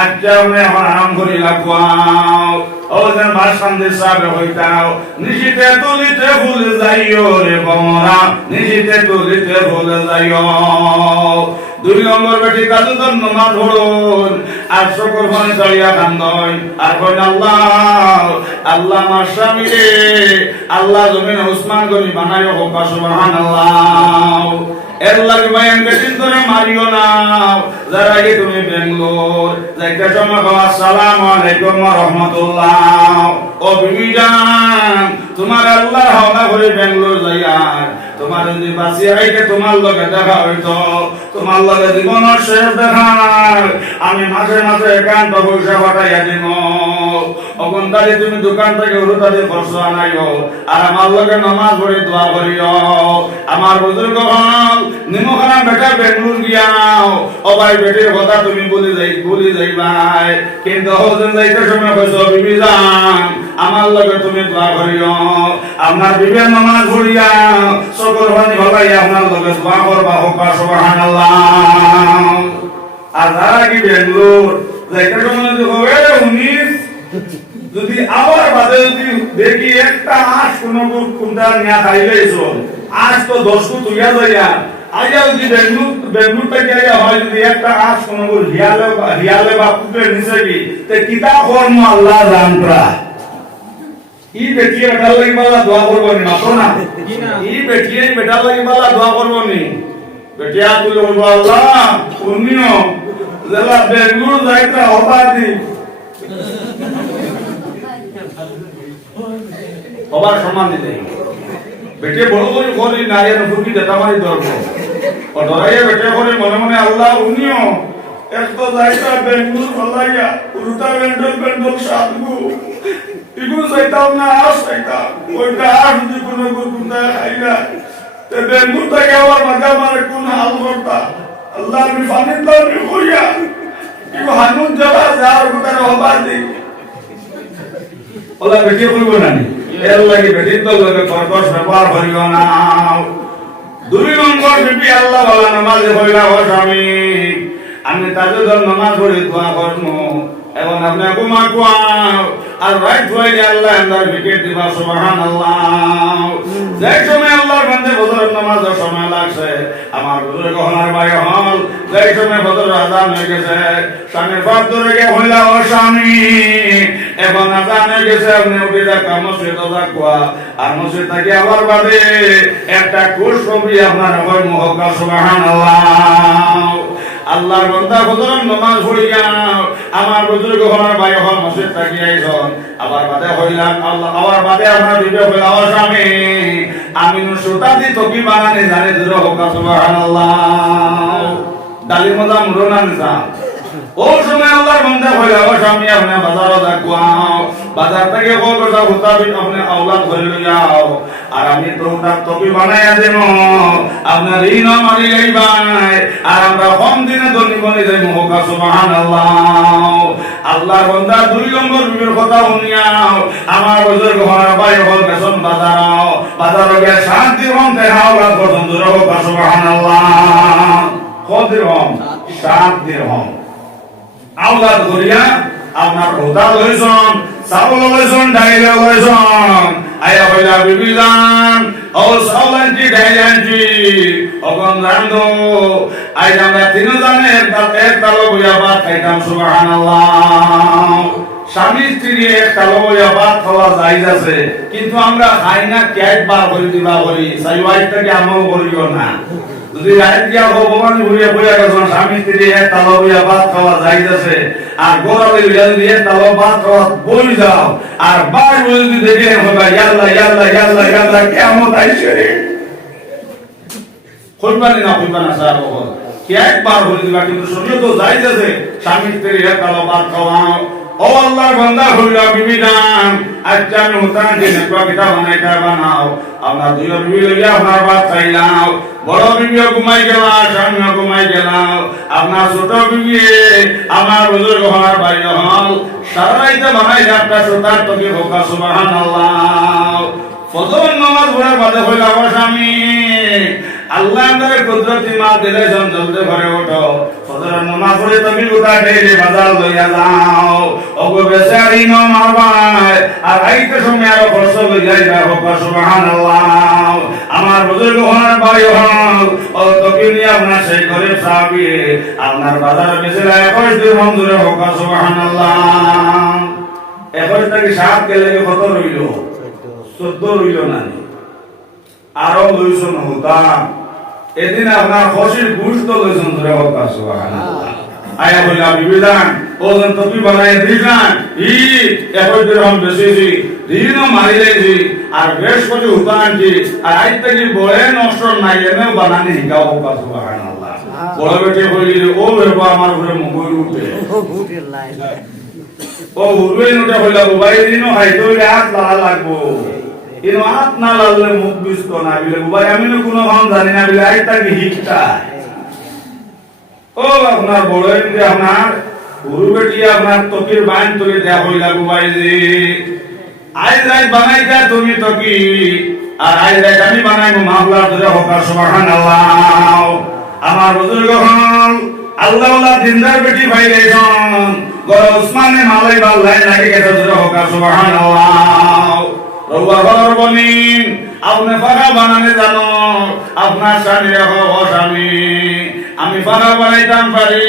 আচ্ছা আপনি এখন আরাম করি লাগবাও ও যেন মার সামনে সাবে হইতাও নিশিতে তুলিতে ভুল যাইও রে বমরা নিশিতে তুলিতে ভুল যাইও 2 নম্বর বেটি কাজু তো নামাজ পড়ুন আর শুকর পানি চালিয়া কান্দই আর কইন আল্লাহ আল্লাহ আমার স্বামী রে আল্লাহ জমিন উসমান গনি বানাইও হোক সুবহানাল্লাহ এর লাগি বাইন বেটিন ধরে মারিও না যারা কি তুমি বেঙ্গলোর যাইতে সময় আসসালামু আলাইকুম ওয়া রাহমাতুল্লাহ ও বিবি জান তোমার আল্লাহ হাওলা করে বেঙ্গলোর যাইয়া তোমার যদি বাসি আইতে তোমার লগে দেখা হইতো তোমার লগে জীবনের শেষ দেখা আমি মাঝে মাঝে একান্ত পয়সা পাঠাইয়া দিব অগন্তারে তুমি দোকান থেকে উরুতারে খরচ আনাইও আর আমার লগে নামাজ পড়ে দোয়া করিও আমার বুজুর্গ হল নিমখানা বেটা বেঙ্গলোর গিয়াও ও ভাই বেটির কথা তুমি বলি যাই ভাই কিন্তু হজন যাইতে সময় কইছো বিবি জান আমার লগে তুমি দোয়া করিও আপনার বিবেক নামাজ পড়িয়া সকল পানি ভাবাইয়া আপনার লগে দোয়া করবা হোক সুবহানাল্লাহ আর যারা কি বেঙ্গলোর যাইতে সময় যদি হবে 19 যদি আবার বাদে যদি দেখি একটা আঁশ কোনো কোনটা নিয়ে খাইলেছো আজ তো 10 কু তুইয়া যাইয়া আইয়া যদি বেঙ্গলোর থেকে আইয়া হয় যদি একটা আঁশ কোনো হিয়ালে বা কুপের নিচে কি তে কিতা কর্ম আল্লাহ জানরা ই বেটিয়ে বেটার লাগি বালা দোয়া করবো নি মাত্র না ই বেটিয়ে বেটার লাগি বালা দোয়া করবো নি বেটিয়া তুই বলবো আল্লাহ উনিও জেলা বেঙ্গলোর যাইতা হবাদি সবার সম্মান দিতে বেটে বড় করে করি না এর ফুকি দেতা মারি দরব ও ডরাইয়া বেটে করে মনে মনে আল্লাহ উনিও এক তো যাইতা বেঙ্গলোর বলাইয়া উল্টা বেন্ডল সাধু ইগু যাইতাম না আর যাইতাম ওইটা আর যদি কোনো গুণা খাইলা তে বেঙ্গলোর থেকে আবার মাথা মারে কোন হাল করতা আল্লাহ আমি ফানি দাও নি হইয়া ইগু হানুন যাবা যার কথা হবাদি ওলা বেটে কইব না নি এর লাগি বেটির তো লগে কর্কশ ব্যাপার হইও না 2 নম্বর বিবি আল্লাহ ওয়ালা নামাজে হইলা ও স্বামী আমি তাজ্জুদ নামাজ পড়ি দোয়া করমু এবং আপনি ঘুমা কোয়াও আর রাইট হইলে আল্লাহ আল্লাহর বিকেট দিবা সুবহানাল্লাহ যে সময় আল্লাহর বান্দে ফজরের নামাজের সময় লাগছে আমার বুজুর্গ হলার ভাই হল যে সময় ফজরের আযান হয়ে গেছে স্বামীর পাপ ধরে গে হইলা ও স্বামী এবং আযান হয়ে গেছে আপনি উঠে যা মসজিদ দা কোয়া আর মসজিদ থেকে আবার বাদে একটা খুশখবরি আপনার হয় মুহকা সুবহানাল্লাহ আল্লাহর বান্দা ফজরের নামাজ পড়িয়া আমার বুজুর্গ হলার ভাই হল মসজিদ থেকে আইছন আবার বাদে হইলাম আল্লাহ আবার বাদে আমরা দিবে হইলা ও স্বামী আমি সুতাদি তকি বানানে জানে দূর হোক সুবহানাল্লাহ ডালি মজা মুরনা নিসা ও সময় আল্লাহর বান্দা হইলা ও স্বামী আপনি বাজারও যাও বাজার থেকে কলকাতা মুতাবিক আপনি আওলাদ ধরে লইয়াও আর আমি তোমরা তকি বানায়া দেব আপনার ঋণ মারি লইবাই আর আমরা কম দিনে ধনী বনি যাই হোক সুবহানাল্লাহ আল্লাহর বান্দা 2 নম্বর বিবির কথা শুনিয়াও আমার বুজুর্গ হওয়ার ভাই হল বেসন বাজারও গিয়ে শান্তি রং দেখাওলা পর্যন্ত হোক সুবহানাল্লাহ কত রং শান্তি রং আওলাদ ধরিয়া আপনার রোদা লইছন চাউল লইছন ডাইল লইছন আয়া হইলা বিবিদান ও চাউলানটি ডাইলানটি অগন রান্ধো আই আমরা তিনজনে এক তালো বইয়া ভাত খাইতাম সুবহানাল্লাহ স্বামী স্ত্রী এক তালো বইয়া ভাত খাওয়া জায়েজ আছে কিন্তু আমরা খাই না ক্যাট বার করে দিবা করি সাইওয়াইটাকে আমল করিও না যদি রাত দিয়া ভগবান ঘুরিয়া বইয়া গেছেন স্বামী স্ত্রী এক তালো বইয়া ভাত খাওয়া জায়েজ আছে আর গোরালে যদি এক তালো ভাত খাওয়া বই যাও আর বার বই যদি দেখে হবে ইয়াল্লাহ ইয়াল্লাহ ইয়াল্লাহ ইয়াল্লাহ কিয়ামত আইছে কইবানি না স্যার কি একবার বলে দিবা কিন্তু শরীয়ত জায়েজ আছে স্বামী স্ত্রী এক তালো ভাত খাওয়া ও আল্লাহর বান্দা হইলা বিবিধান আচ্ছা আমি হুতান যে নেটওয়ার্ক এটা বানাইটা বানাও আপনার 2 বিবি লইয়া আপনার ভাত খাইলাও বড় বিবিও ঘুমাই গেলা স্বামীও ঘুমাই গেলাও আপনার ছোট বিবি আমার বুজুর্গ হওয়ার ভাই হল সারা রাইতে বানাইলা একটা সুতার তকি হোক সুবহানাল্লাহ ফজর নামাজ পড়ার বাদে হইলা আমার স্বামী আল্লাহ আমাদের কুদরতি মা দিলে জলদি ঘরে ওঠো ফজর নামাজ পড়ে তুমি উঠা ডেইলি বাজার লইয়া যাও ওগো বেচারি নো মারবাই আর আইতে সময় আর খরচ লইয়া যাও সুবহানাল্লাহ আমার বুজুর্গ হওয়ার ভাই হল ও তকিনি আপনার সেই গরিব সাহাবী আপনার বাজার বেচেলা 21 দিরহাম ধরে হোক সুবহানাল্লাহ 21 থেকে 7 গেলে কত রইল 14 রইল না আরো লইছন হতাম এদিন আপনার খসির গুস্ত লইছন ধরে হোক সুবহানাল্লাহ আয়া বললা বিবিধান ওজন তকি বানাই দিলাম ই 21 দিরহাম বেচেছি ঋণও মারি লাইছি আর বেশ করে হুতানছি আর আজ থেকে বড়ে নষ্ট নাই এনেও বানানি হিকাও হোক সুবহানাল্লাহ বড় বেটে হইলি ও বেবা আমার ঘরে মুগই উঠে ও উঠবে নটা হইলা বাবাই দিনও হাইতো হাত লাগবো কিন্তু হাত না লাগলে মুখ বিস্ত না বিলে ভাই আমি কোনো ভান জানি না বিলে আইতা কি হিকটা ও আপনার বড় যে আপনার গুরু বেটি আপনার তকির বাইন তুলে দেয়া হইলা ভাই জি আজ রাত বানাইতা তুমি তো কি আর আজ রাত আমি বানাইবো মাওলার দরে হোক সুবহানাল্লাহ। আমার বুজুর্গ হন আল্লাহ আল্লাহ দিনদার বেটি ভাই রেজন গর উসমানে মালাই বাল্লাই লাগে গেছে দরে হোক সুবহানাল্লাহ। রওয়ার ঘর বনিন আপনি ফাঁকা বানানে জানো আপনার স্বামী রাখো স্বামী আমি ফাঁকা বানাইতাম পারি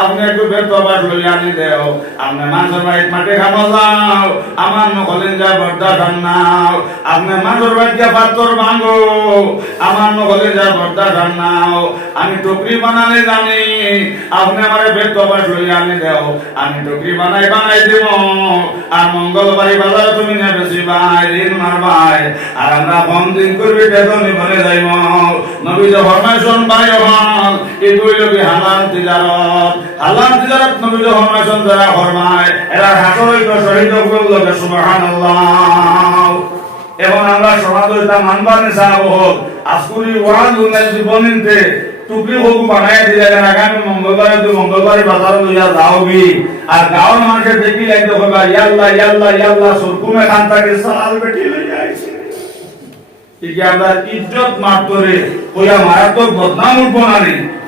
আপনি একটু বেতবার লই আনি দেও আপনি মানুষের বাড়িতে মাঠে খামো যাও আমার নকলেন যা বর্দা খান নাও আপনি মানুষের বাড়িতে পাত্তর ভাঙো আমার নকলেন যা বর্দা খান নাও আমি টুকরি বানানে জানি আপনি আমার বেতবার লই আনি দেও আমি টুকরি বানাই দিব আর মঙ্গলবারে বাজার তুমি নেবে ভাই ঋণ মার ভাই আর আমরা কম দিন করবি বেতনই বলে যাইব নবী যে ফরমাইশন ভাই হল এই দুই লোকে হালাল তিজারত নবী যে ফরমাইশন যারা ফরমায় এরা হাসরই তো শহীদ লোকে সুবহানাল্লাহ। এবং আমরা সমাজ হইতা মানবানে সাহাব হল আসকুরি ওয়াজ উন্নয় জীবনিতে টুকরি হোক বানায় দিলে আগামী মঙ্গলবারে বাজার লইয়া যাওবি আর গাঁওর মানুষের দেখি লাগতে হবে ইয়াল্লাহ ইয়াল্লাহ ইয়াল্লাহ সরকুমে খান তাকে সাল বেটি লইয়া আইছে ঠিক আমরা ইজ্জত মাত্রে কইয়া মারাত্মক বদনাম উঠবো না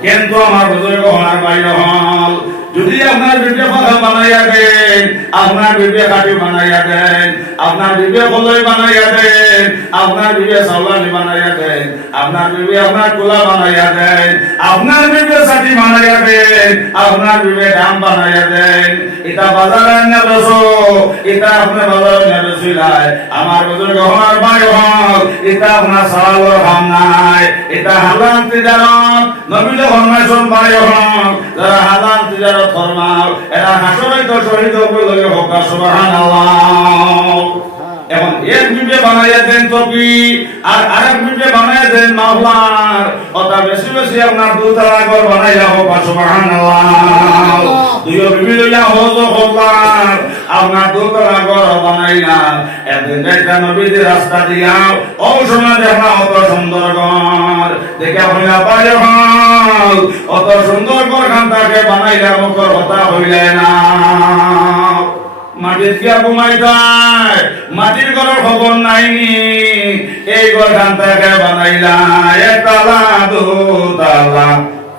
কিন্তু আমার বুজুর্গ হওয়ার বাইরে হল যদি আপনার বিবে কথা বানাইয়া দেন আপনার বিবে কাটি বানাইয়া দেন আপনার বিবে কলই বানাইয়া দেন আপনার বিবে সাউলানি বানাইয়া দেন আপনার বিবে আপনার কোলা বানাইয়া দেন আপনার বিবে সাথী বানাইয়া দেন আপনার বিবে দাম বানাইয়া দেন এটা বাজারে না বেসো এটা আপনার বাজারে না বেসিলাই আমার বুজুর্গ হওয়ার বাইরে হল এটা আপনার সালালর কাম নাই এটা হালাল তিজারত নবীর ফরমাইশন বাইরে হল যারা হালাল তিজারত ফরমাও এরা হাসরে তো শহীদ হয়ে হোক সুবহানাল্লাহ। এখন এক বিবে বানাইয়া দেন তো কি আর আরেক বিবে বানাইয়া দেন মাওলার ওটা বেশি বেশি আপনার দুতলা ঘর বানাইয়া হোক সুবহানাল্লাহ। দুই বিবি লইয়া হোক হল্লার আপনার দুতলা ঘর বানাইলা একদিন যাইতা নবীদের রাস্তা দিয়া ও সময় দেখা অত সুন্দর ঘর দেখে হইলা পায় হল অত সুন্দর ঘর খানটাকে বানাইলা মুখর কথা হইলে না মাটির গিয়া ঘুমাই যায় মাটির ঘরের খবর নাইনি এই ঘর খানটাকে বানাইলা একতলা দুতলা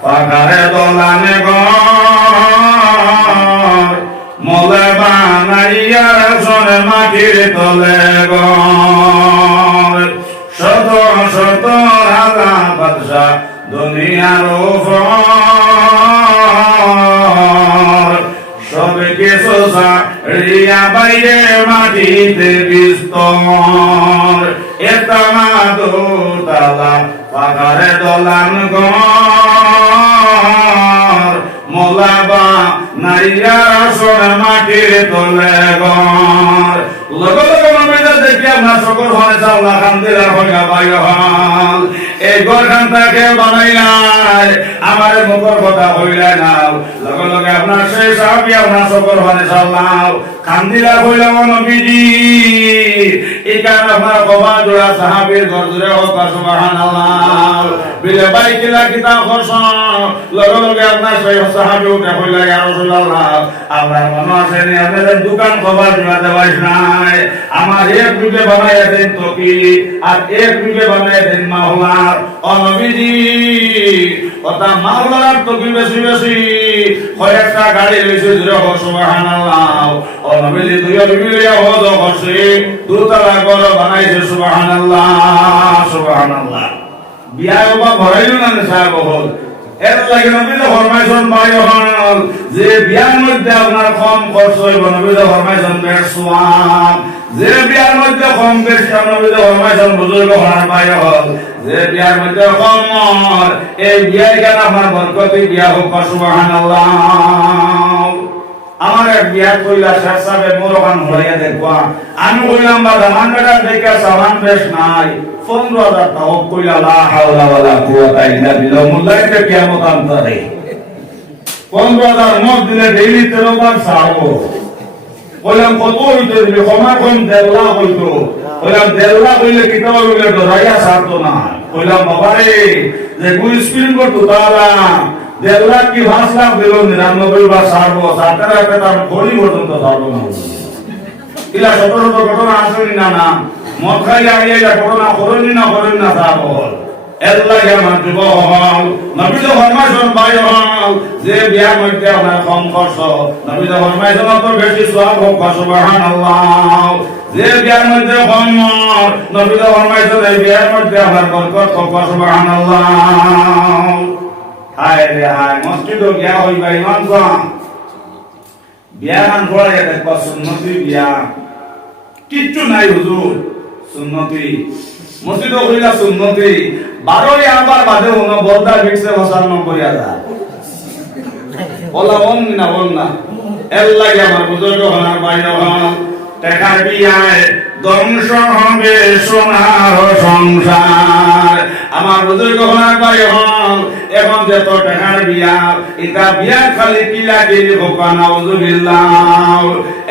পাকারে দোলানে ঘর মলে বানাইয়া সরে মাটির তলে ঘর শত শত রাজা বাদশা দুনিয়ার উপর সবে কিছু রিয়া বাইরে মাটিতে বিস্তর একতলা দুতলা পাকারে দোলান ঘর মোলাবা নাইয়া সরে মাটির তলে ঘর লগে লগে মামিদা দেখি আপনার সকল হয় চাওলা খান দিলা হইয়া বাইরে হল এই ঘর খানটাকে বানাইলাই আমার মুখর কথা হইলে নাও লগে লগে আপনার সেই সাহাবি আপনার সকল হয় চাওলাও খান দিলা হইলা নবীজি এই কারণে আপনার কবা জোড়া সাহাবির ঘর জুড়ে হোক সুবহানাল্লাহ। বিলে বাই কিলা কিতাব খরচন লগে লগে আপনার সেই সাহাবি উঠে হইলা ইয়া রাসূলুল্লাহ আপনার মনে আছে নি আপনাদের দোকান কবা জোড়া দেওয়াইছ নাই আমার এক বিবে বানাইয়া দেন তো কি আর এক বিবে বানাইয়া দেন মাওলার ও নবীজি ওটা মাওলার তো কি বেশি বেশি কয়েকটা গাড়ি লইছে জুড়ে হোক সুবহানাল্লাহ। ও নবীজি দুই বিবি লইয়া হজ করছে দুতলা ঘর বানাইছে সুবহানাল্লাহ সুবহানাল্লাহ। বিয়া বাবা ভরাইলো না সাহেব হল এর লাগে নবীর ফরমাইশন বাইরে হল যে বিয়ার মধ্যে আপনার কম খরচ হইব নবীর ফরমাইশন বেশ সোয়াব যে বিয়ার মধ্যে কম বেশি নবীর ফরমাইশন বুজুর্গ হওয়ার বাইরে হল যে বিয়ার মধ্যে কম এই বিয়ার কেন আপনার বরকতি বিয়া হোক সুবহানাল্লাহ। আমার এক বিয়া কইলা শেখ সাহেব মোরখান হইয়া দেখবা আমি কইলাম বা দামান বেটা দেখে সামান বেশ নাই 15,000 টাকা কইলা লা হাওলা ওয়ালা কুওয়াতা ইল্লা বিল্লাহ মুল্লাকে কিয়ামত আনতারে 15,000 মত দিলে ডেইলি 13 সারবো কইলাম কত হইতে দিলে ক্ষমা কম 1.5 লাখ হইতো কইলাম 1.5 লাখ হইলে কিতাব হইলে ডরাইয়া সারতো না কইলাম বাবারে যে গুই স্ক্রিন করতো তালা 1.5 লাখ কি 5 লাখ দিল 99 বা সারবো সারতারা একটা তার গড়ি পর্যন্ত সারবো না ইলা ছোট ছোট ঘটনা আসেনি না না মদ খাইলে আইয়া ঘটনা করেনি না তা বল এল্লা আমার যুবক নবী তো ফরমাইছেন ভাই হল যে বিয়ার মধ্যে আপনার কম খরচ নবী তো ফরমাইছেন তো বেশি সওয়াব হোক সুবহানাল্লাহ যে বিয়ার মধ্যে কম নবী তো ফরমাইছেন এই বিয়ার মধ্যে আপনার বরকত হোক সুবহানাল্লাহ হায় রে হায় মসজিদে গিয়া হইবা ইমান কম বিয়া গান পড়াইয়া দেখবা সুন্নতি বিয়া কিচ্ছু নাই হুজুর সুন্নতি মসজিদে হইলা সুন্নতি 12 আবার বাদে ওনা বলদা বিক্সে বসার নম্বর ইয়াদা বলা বল না এল্লা আমার বুজুর্গ হনার বাইরে হন টাকার বিয়ায় ধ্বংস হবে সোনার সংসার আমার বুজুর্গ হনার বাইরে হন এখন যত টাকার বিয়া এটা বিয়া খালি কিলা কিলি হোকা নাউজুবিল্লাহ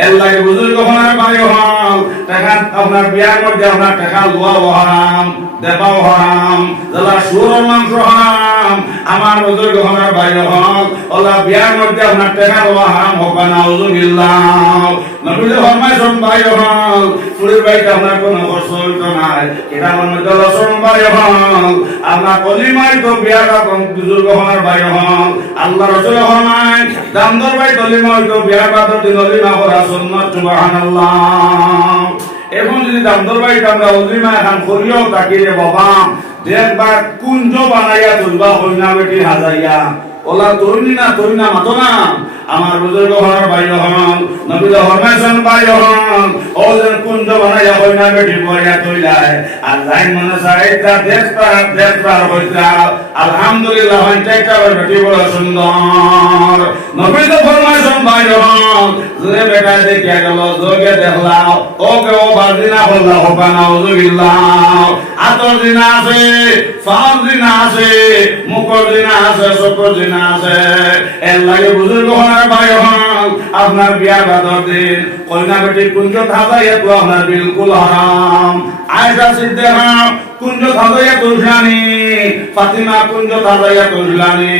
এল্লাকে বুজুর্গ হনার বাইরে হন টাকা আপনার বিয়ার মধ্যে আপনার টাকা লওয়া হারাম দেবাও হারাম যারা সুর মাংস হারাম আমার বুজুর্গ হনার বাইরে হন ওলা বিয়ার মধ্যে আপনার টাকা লওয়া হারাম হোকা নাউজুবিল্লাহ নবী ফরমাইছেন বাইরে হন ফুলের বাইতে আপনার কোনো খরচ হইতো নাই এটা আমার মধ্যে লসন বাইরে হন আপনার কলিমায় তো বিয়াটা বুজুর্গ হনার বাইরে হন আল্লাহ রাসূল ফরমায় দামদর বাই কলিমা হইতো বিয়ার বাদর দিন কলিমা করা সুন্নাত সুবহানাল্লাহ এখন যদি দামদর বাই আমরা কলিমা খান করিও তাকিয়ে বাবা দেখবা কুঞ্জ বানাইয়া তুলবা হইনা বেটি হাজাইয়া ওলা তরুণী না মাতো না আমার বুজুর্গ হনার বাইরে হন নবী তো ফরমাইছেন বাইরে হন ও যেন কুঞ্জ বানাইয়া হইনা বেটি বইয়া তৈলায় আর লাইন মনে সাইডটা দেখতা হইতা আলহামদুলিল্লাহ হইতা বেটি বড় সুন্দর নবী তো ফরমাইছেন বাইরে হন যে বেটা দেখিয়া গেল যোগে দেখলাও ওকে ও বাদিনা হল্লা হোকা নাউজুবিল্লাহ আতর দিন আছে ফাল দিন আছে মুখর দিন আছে চোখর দিন আছে এর লাগে বুজুর্গ হনার ভাই হন আপনার বিয়ার বাদর দিন কইনা বেটি কুঞ্জ থাকাইয়া তো আপনার বিলকুল হারাম আয়েশা সিদ্দিকা কুঞ্জ থাকাইয়া তুলসানি ফাতিমা কুঞ্জ থাকাইয়া তুলসানি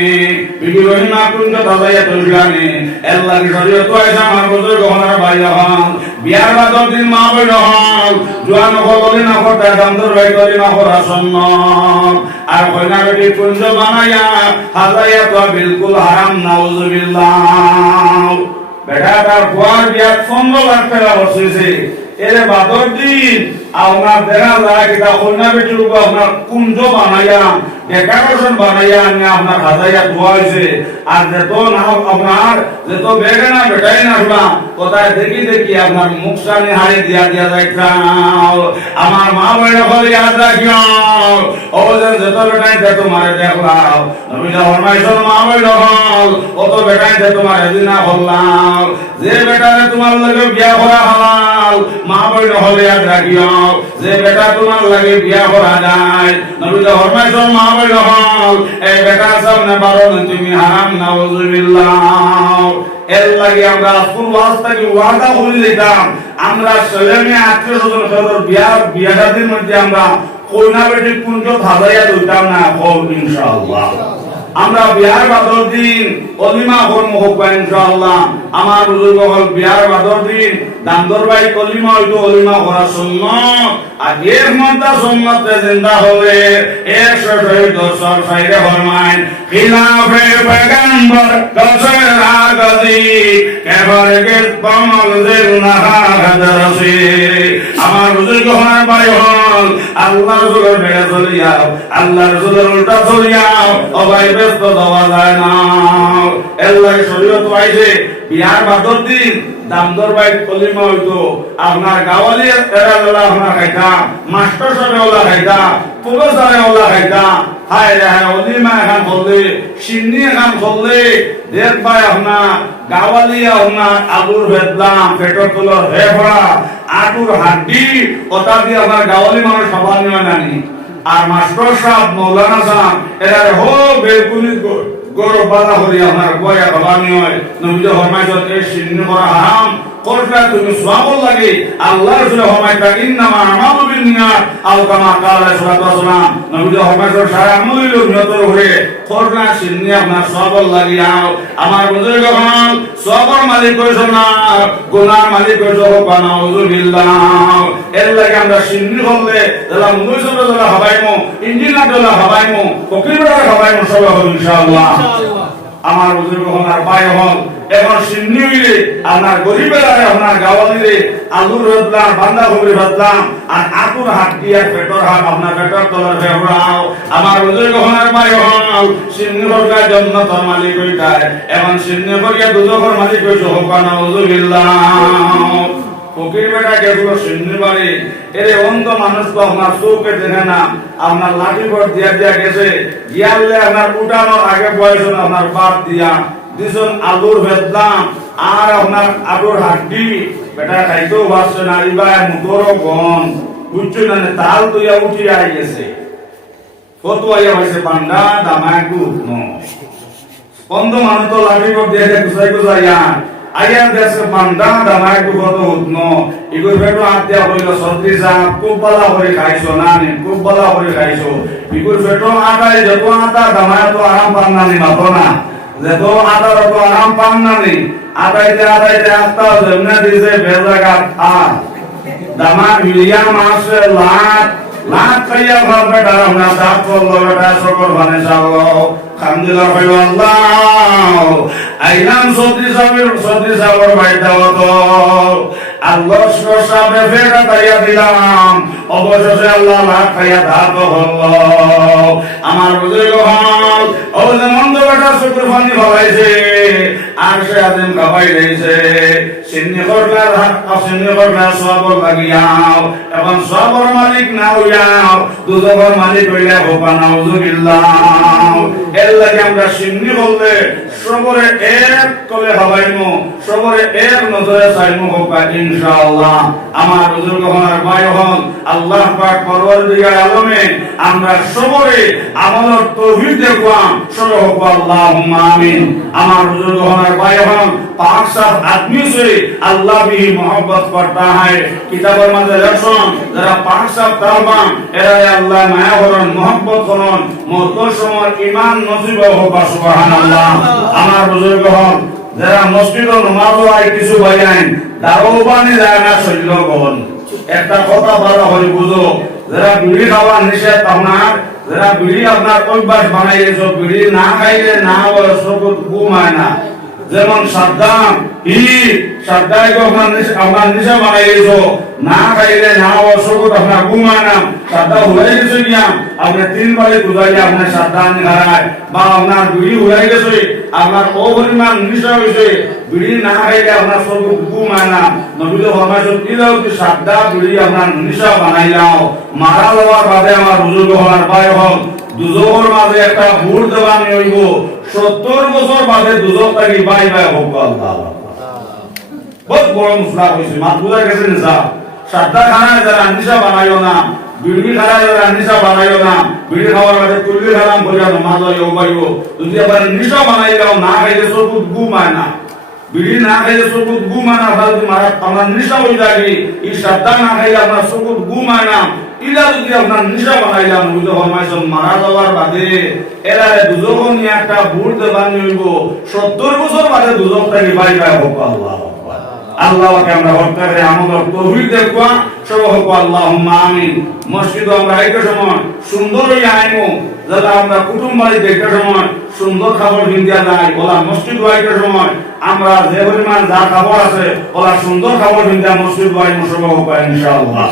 বিবি রহিমা কুঞ্জ থাকাইয়া তুলসানি এর লাগে শরীয়ত আয়েশা আমার বুজুর্গ হনার ভাই হন বিয়ার বাদর দিন মা বই হন জোয়ান হলি না করতে দামদর ভাই করি না করা সুন্নাত আর কইনা বেটি কুঞ্জ বানাইয়া হাজাইয়া তো বিলকুল হারাম নাউজুবিল্লাহ বেটা তার বুয়ার বিয়া 15 লাখ টাকা বসেছে এর বাদর দিন আপনার দেখা যায় কিটা কইনা বেটির উপর আপনার কুঞ্জ বানাইয়া ডেকোরেশন বানাইয়া আমি আপনার হাজাইয়া ধোয়াইছে আর যত না আপনার যত বেগানা বেটাই না শুনা কোথায় দেখি আপনার মুখ সামনে হাড়ি দিয়া যাইতাম আমার মা বইরা বলে ইয়াদ রাখিও ও যত বেটাই যত মারে দেখলাম নবী ফরমাইছেন মা বইরা হল অত বেটাই যত মারে দিনা হল্লাম যে বেটারে তোমার লাগে বিয়া করা হালাল মা বইরা হলে ইয়াদ রাখিও যে বেটা তোমার লাগে বিয়া করা যায় নবী ফরমাইছেন মা বইরা হল এই বেটা সামনে বারো তুমি হারাম নাউজুবিল্লাহ এর লাগে আমরা ফুল ওয়াজটাকে ওয়াদা করে দিতাম আমরা ছেলেমে আত্মীয় স্বজন বিয়াদের মধ্যে আমরা কইনা বেটি কুঞ্জ থাজাইয়া দিতাম না হোক ইনশাআল্লাহ আমরা বিয়ার বাদর দিন অলিমা করব হোক ইনশাআল্লাহ আমার বুজুর্গ হল বিয়ার বাদর দিন দামদর ভাই কলিমা হইতো অলিমা করা সুন্নাত আর এর মধ্যে সুন্নাতে জিন্দা হবে 110 সাইরে ফরমায় খিলাফে পয়গম্বর দশের আগদি কেবরে গেল কমল দিল না হাদরসি আমার বুজুর্গ হনার ভাই হল আল্লাহ রাসূলের বেড়া চলিয়াও আল্লাহ রাসূলের উল্টা চলিয়াও ও ভাই ব্যস্ত দেওয়া যায় না আল্লাহ শরীয়ত পাইছে বিয়ার বাদর দিন দামদর ভাই কলিমা হইতো আপনার গাওয়ালি এরা ওলা আপনার খাইতা মাস্টার সাহেব ওলা খাইতা প্রফেসর ওলা খাইতা হায় রে হায় অলিমা এখন বললে সিন্নি এখন বললে দেখ ভাই আপনার গাওয়ালি আপনার আলুর বেদলাম পেটর তোলর হে ভরা আটুর হাড্ডি ওটা দিয়ে আপনার গাওয়ালি মানুষ সবার নিয়ে নানি আর মাস্টার সাহেব মৌলানা সাহেব এরা হো বেগুনি গৌরব বাধা করি আমার বয়া বাবা নিয়ে নবী ফরমাইছেন এই সিন্নি করা হারাম করলা তুমি সওয়াব লাগে আল্লাহর রাসূল ফরমাইতা ইন্নামা আমালু বিন্নিয়াত আও কামা ক্বালা সাল্লাল্লাহু আলাইহি ওয়াসাল্লাম নবী ফরমাইতা সারা আমল হইল নিয়তের উপরে করলা সিন্নি আপনার সওয়াব লাগিয়াও আমার বুজুর্গগণ সওয়াবের মালিক হইছ না গুনার মালিক হইছ বানা উযুবিল্লাহ এর লাগে আমরা সিন্নি বললে তাহলে মুসলমান দলা হবাইমু ইঞ্জিনিয়ার দলা হবাইমু ফকির দলা হবাইমু সব হবে ইনশাআল্লাহ আমার বুজুর্গ হন আর ভাই হন এখন সিন্নি হইলে আপনার গরিবের আরে আপনার গাওয়ালিরে আলুর রদলাম বান্দা কবি রদলাম আর আতুর হাত দিয়ে পেটর হাত আপনার পেটর তলার ফেবরাও আমার বুজুর্গ হন আর ভাই হন সিন্নি হরকা জান্নাতের মালিক হইতায় এখন সিন্নি হরিয়া দুজখের মালিক হইছ হকানা উযুবিল্লাহ ফকির বেটা গেছিল সিন্নি বাড়ি এর অন্ধ মানুষ তো আপনার চোখে দেখে না আপনার লাঠি পর দিয়া দিয়া গেছে গিয়ালে আপনার উঠানোর আগে বয়স আপনার বাদ দিয়া দিছন আলুর ভেদলাম আর আপনার আলুর হাড্ডি বেটা খাইতেও পারছে না এবার মুখরও গন বুঝছো না তাল তুইয়া উঠিয়া আই গেছে কত আইয়া হয়েছে পান্ডা দামাগু অন্ধ মানুষ তো লাঠি পর দিয়া দিয়া গুছাই গুছাইয়া আইয়ার দেশে পান্ডা দামাগু কত উঠনো ইগুর বেটো আত্য়া হইল সর্দি সাপ খুব বলা করে খাইছো না নি খুব বলা করে খাইছো ইগুর বেটো আটাই যত আটা দামায় তো আরাম পান না নি মাতো না যত আটা তো আরাম পান না নি আটাইতে আস্তা জমনে দিছে বেজাগাত আর দামা মিলিয়া মাসে লাখ খাইয়া ভাব বেটা আমরা দাঁত করলো বেটা সকল বানে চালো খামদিলা ভাই আল্লাহ আইলাম সত্যি সাবর ভাইটা হতো আল্লাহ সাবে ফেরা তাইয়া দিলাম অবশেষে আল্লাহ লাখ খাইয়া দাঁত হলো আমার বুঝে হল অবশ্যই মন্দ বেটা শুক্র ফানি ভাবাইছে আর সে আদিম খাবাই রয়েছে সিন্নি করলার সবর লাগিয়াও এবং সবর মালিক না হইয়াও দুজখর মালিক হইলে হোপা নাউযুবিল্লাহ এর লাগে আমরা সিন্নি বলতে সবরে এক কলে হবাইমু সবরে এক নজরে চাইমু হোপা ইনশাআল্লাহ আমার বুজুর্গ হওয়ার ভাই হন আল্লাহ পাক পরওয়ারদিগার আলমে আমরা সবরে আমলের তৌফিক দেখবাম সব হোপা আল্লাহুম্মা আমিন আমার বুজুর্গ হওয়ার ভাই হন পাক সাহেব আদমি से अल्लाह भी मोहब्बत करता है किताबर मध्य लक्षण যারা পাক সাহেব তাওবাম এরা আল্লাহ মায়া করেন মোহব্বত করেন মরতর সময় ঈমান নসিব হোক সুবহানাল্লাহ আমার বুজুর্গ হন যারা মসজিদ ও নামাজ হয় কিছু বাইন দারোবানি যায় না শৈলগণ একটা কথা বলা হয় বুঝো যারা বিড়ি খাওয়া নিষেধ আপনার যারা বিড়ি আপনার অভ্যাস বানাইয়েছো বিড়ি না খাইলে না হয় সবুত ঘুমায় না যেমন সাদ্দাম সাদ্দাই আপনার নিশা বানাইছো না খাইলে না অসুখ আপনার ঘুমায় না সাদ্দা হয়ে গেছে গিয়া আপনি 3 বারে বুঝাইলে আপনার সাদ্দাম হারায় বা আপনার বিড়ি হয়ে গেছে আপনার অপরিমাণ নিশা হয়েছে বিড়ি না খাইলে আপনার সব ঘুমায় না নবী তো ফরমাইছো কি দাও কি সাদ্দা বিড়ি আপনার নিশা বানাইলাও মারা লওয়ার বাদে আমার বুজুর্গ হওয়ার ভাই হল দুজোর মাঝে একটা ভুল দেওয়ানি হইব 70 বছর বাদে দুজক থাকি বাই বাই হোক আল্লাহ বহুত বড় মুসলা হইছে মা বুঝা গেছে না সাদা খানায় যারা নিশা বানাইও না বিড়ি খানায় যারা নিশা বানাইও না বিড়ি খাওয়ার বাদে কুলবি খারাম কইরা নামাজ হইও বাইব যদি আবার নিশা বানাইলাও না খাইলে সব ঘুমায় না বিড়ি না খাইলে সব ঘুমায় না ভালো মারা আমার নিশা হই যায় এই সাদা না খাইলে আপনার সব ঘুমায় না ইলা যদি আপনার নিশা বানাইলাম বুঝতে ফরমাইছেন মারা যাওয়ার বাদে এরা দুজক নিয়ে একটা ভুল দেবানি হইব 70 বছর বাদে দুজক থেকে বাই বাই হোক আল্লাহ আল্লাহকে আমরা হত্যারে আমাদের তৌফিক দেখবা সব হোক আল্লাহুম্মা আমিন মসজিদ আমরা আইতে সময় সুন্দরই আইমু যারা আমরা কুটুম্ব বাড়ি দেখতে সময় সুন্দর খাবার ভিন্দিয়া যায় ওলা মসজিদ আইতে সময় আমরা যে পরিমাণ যা খাবার আছে ওলা সুন্দর খাবার ভিন্দিয়া মসজিদ বাড়ি সব হোক ইনশাআল্লাহ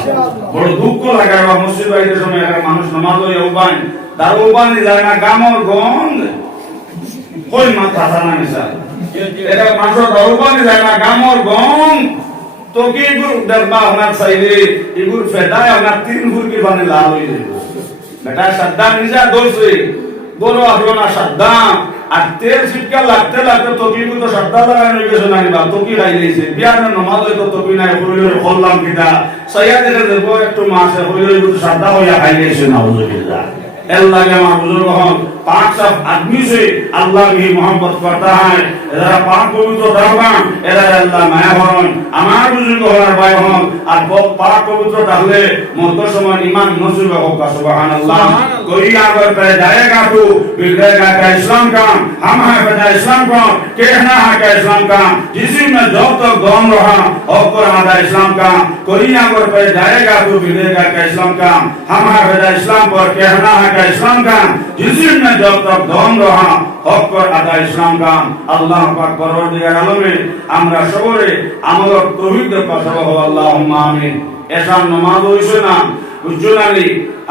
বড় দুঃখ লাগে বা মসজিদ আইতে সময় একটা মানুষ নামাজ হয়ে উবান তার উবানি যায় না গামর গন্ধ কই মাথা থানা নিসা এটা মানুষ উবানি যায় না গামর গন্ধ তো কি গুর দরবা আপনার সাইডে ইগুর ফেদায় আপনার 3 গুর কি বানে লাল হয়ে যাবে বেটা সাদ্দাম নিজা দোষে বড় আসলো না সাদ্দাম আর তেল ছিটকা লাগতে লাগতে তোকি তো সাদ্দাম লাগানো গেছে না বা তোকি রাই দিয়েছে বিয়ার নামাজ হয়তো তোকি নাই হইলে বললাম কিটা সাইয়াদের দেব একটু মাসে হইলে তো সাদ্দাম হইয়া খাই গেছে না হুজুরিল্লাহ अल्लाह के हमारे बुजुर्ग हम पाक सब आदमी से अल्लाह की मोहब्बत करता है इधर पाक पवित्र दरबार इधर अल्लाह माया भरन হন আর পাক পবিত্র তাহলে মধ্য সময় ইমান নসিব হোক সুবহানাল্লাহ कोई अगर जाएगा तो बिगड़ेगा का इस्लाम काम हम है बजा इस्लाम काम कहना है का इस्लाम काम जिसी में जब तक दम रहा और आधा इस्लाम काम कोई अगर जाएगा तो बिगड़ेगा का इस्लाम काम हम है बजा इस्लाम पर कहना है का इस्लाम काम जिसी में जब तक दम रहा और आधा इस्लाम काम अल्लाह पाक परवरदिगार आलमीन আমরা সবরে আমাদের তৌহিদ কথা বলো আল্লাহুম্মা আমিন এসা নামাজ হইছে না উজ্জ্বলালি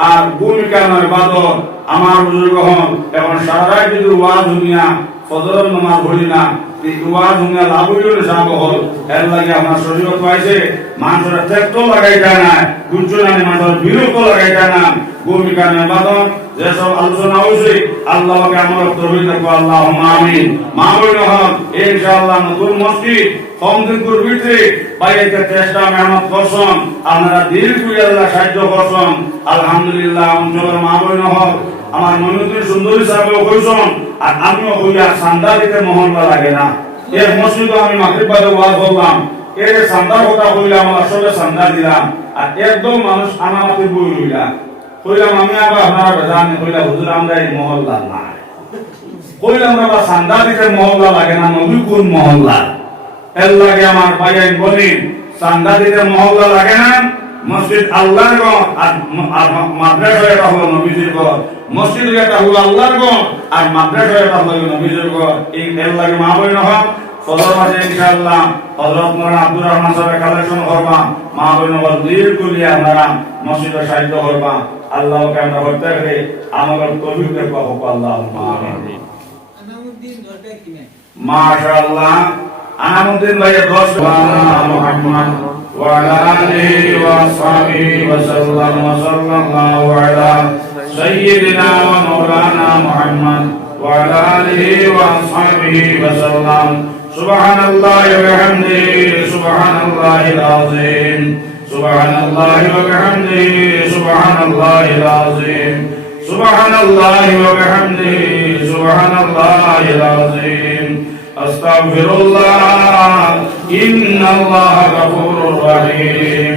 আর ভূমিকা নয় বাদর আমার বুজুর্গ হন এখন সারা রাত যদি ওয়াজ দুনিয়া ফজরের নামাজ পড়ি না এই ওয়াজ দুনিয়া লাভ হইল সাব হল এর লাগে আমার শরীয়ত পাইছে মানুষের ত্যাগ লাগাই যায় না উজ্জ্বলালি মানুষের বিরত লাগাই যায় না ভূমিকা নয় বাদর যেসব আলোচনা হয়েছে আল্লাহকে আমার তৌহিদ রাখো আল্লাহুম্মা আমিন মাহবুব হন ইনশাআল্লাহ নতুন মসজিদ কমদিনপুর ভিতরে বাইরে চেষ্টা মেহনত করছেন আপনারা দিল করে আল্লাহ সাহায্য করছেন আলহামদুলিল্লাহ অঞ্চলের মাহবুব হন আমার মনুদ্দিন সুন্দরী সাহেবও কইছেন আর আমিও কইয়া সান্দা দিতে মহল্লা লাগে না এই মসজিদে আমি মাগরিব বাদে ওয়াজ করলাম এর সান্দার কথা কইলাম আসলে সান্দা দিলাম আর একদম মানুষ আনামাতি বই রইলা কইলাম আমি আবার আপনারা জানেন কইলা হুজুর আমরা এই মহল্লা না কইলাম আমরা সান্দা দিতে মহল্লা লাগে না নবী কোন মহল্লা এর লাগে আমার ভাইয়াই বলি সান্দা দিতে মহল্লা লাগে না মসজিদ আল্লাহর ঘর আর মাদ্রাসা এটা হলো নবীজির ঘর মসজিদ এটা হলো আল্লাহর ঘর আর মাদ্রাসা এটা হলো নবীজির ঘর এই এর লাগে মা বই না ফজর মাঝে ইনশাআল্লাহ হযরত মাওলানা আব্দুর রহমান সাহেব কালেকশন করবা মা বই নবর দিল কুলিয়া আমরা মসজিদে সাহায্য করবা আল্লাহকে আমরা প্রত্যেককে আমাদের তৌফিক দেব আল্লাহুম্মা আমিন আনামুদ্দিন দরকার কিনে মাশাআল্লাহ আনামুদ্দিন ভাইয়ের দোয়া মুহাম্মদ ওয়া আলা আলিহি ওয়া সাহবিহি ওয়া সাল্লাম ওয়া সাল্লাল্লাহু আলা সাইয়্যিদিনা ওয়া মাওলানা মুহাম্মদ ওয়া আলা আলিহি ওয়া সাহবিহি ওয়া সাল্লাম সুবহানাল্লাহি ওয়া বিহামদিহি সুবহানাল্লাহিল আযীম সুবহানাল্লাহি ওয়া বিহামদিহি সুবহানাল্লাহিল আযীম সুবহানাল্লাহি ওয়া বিহামদিহি সুবহানাল্লাহিল আযীম আস্তাগফিরুল্লাহ ইন্নাল্লাহা গফুরুর রহিম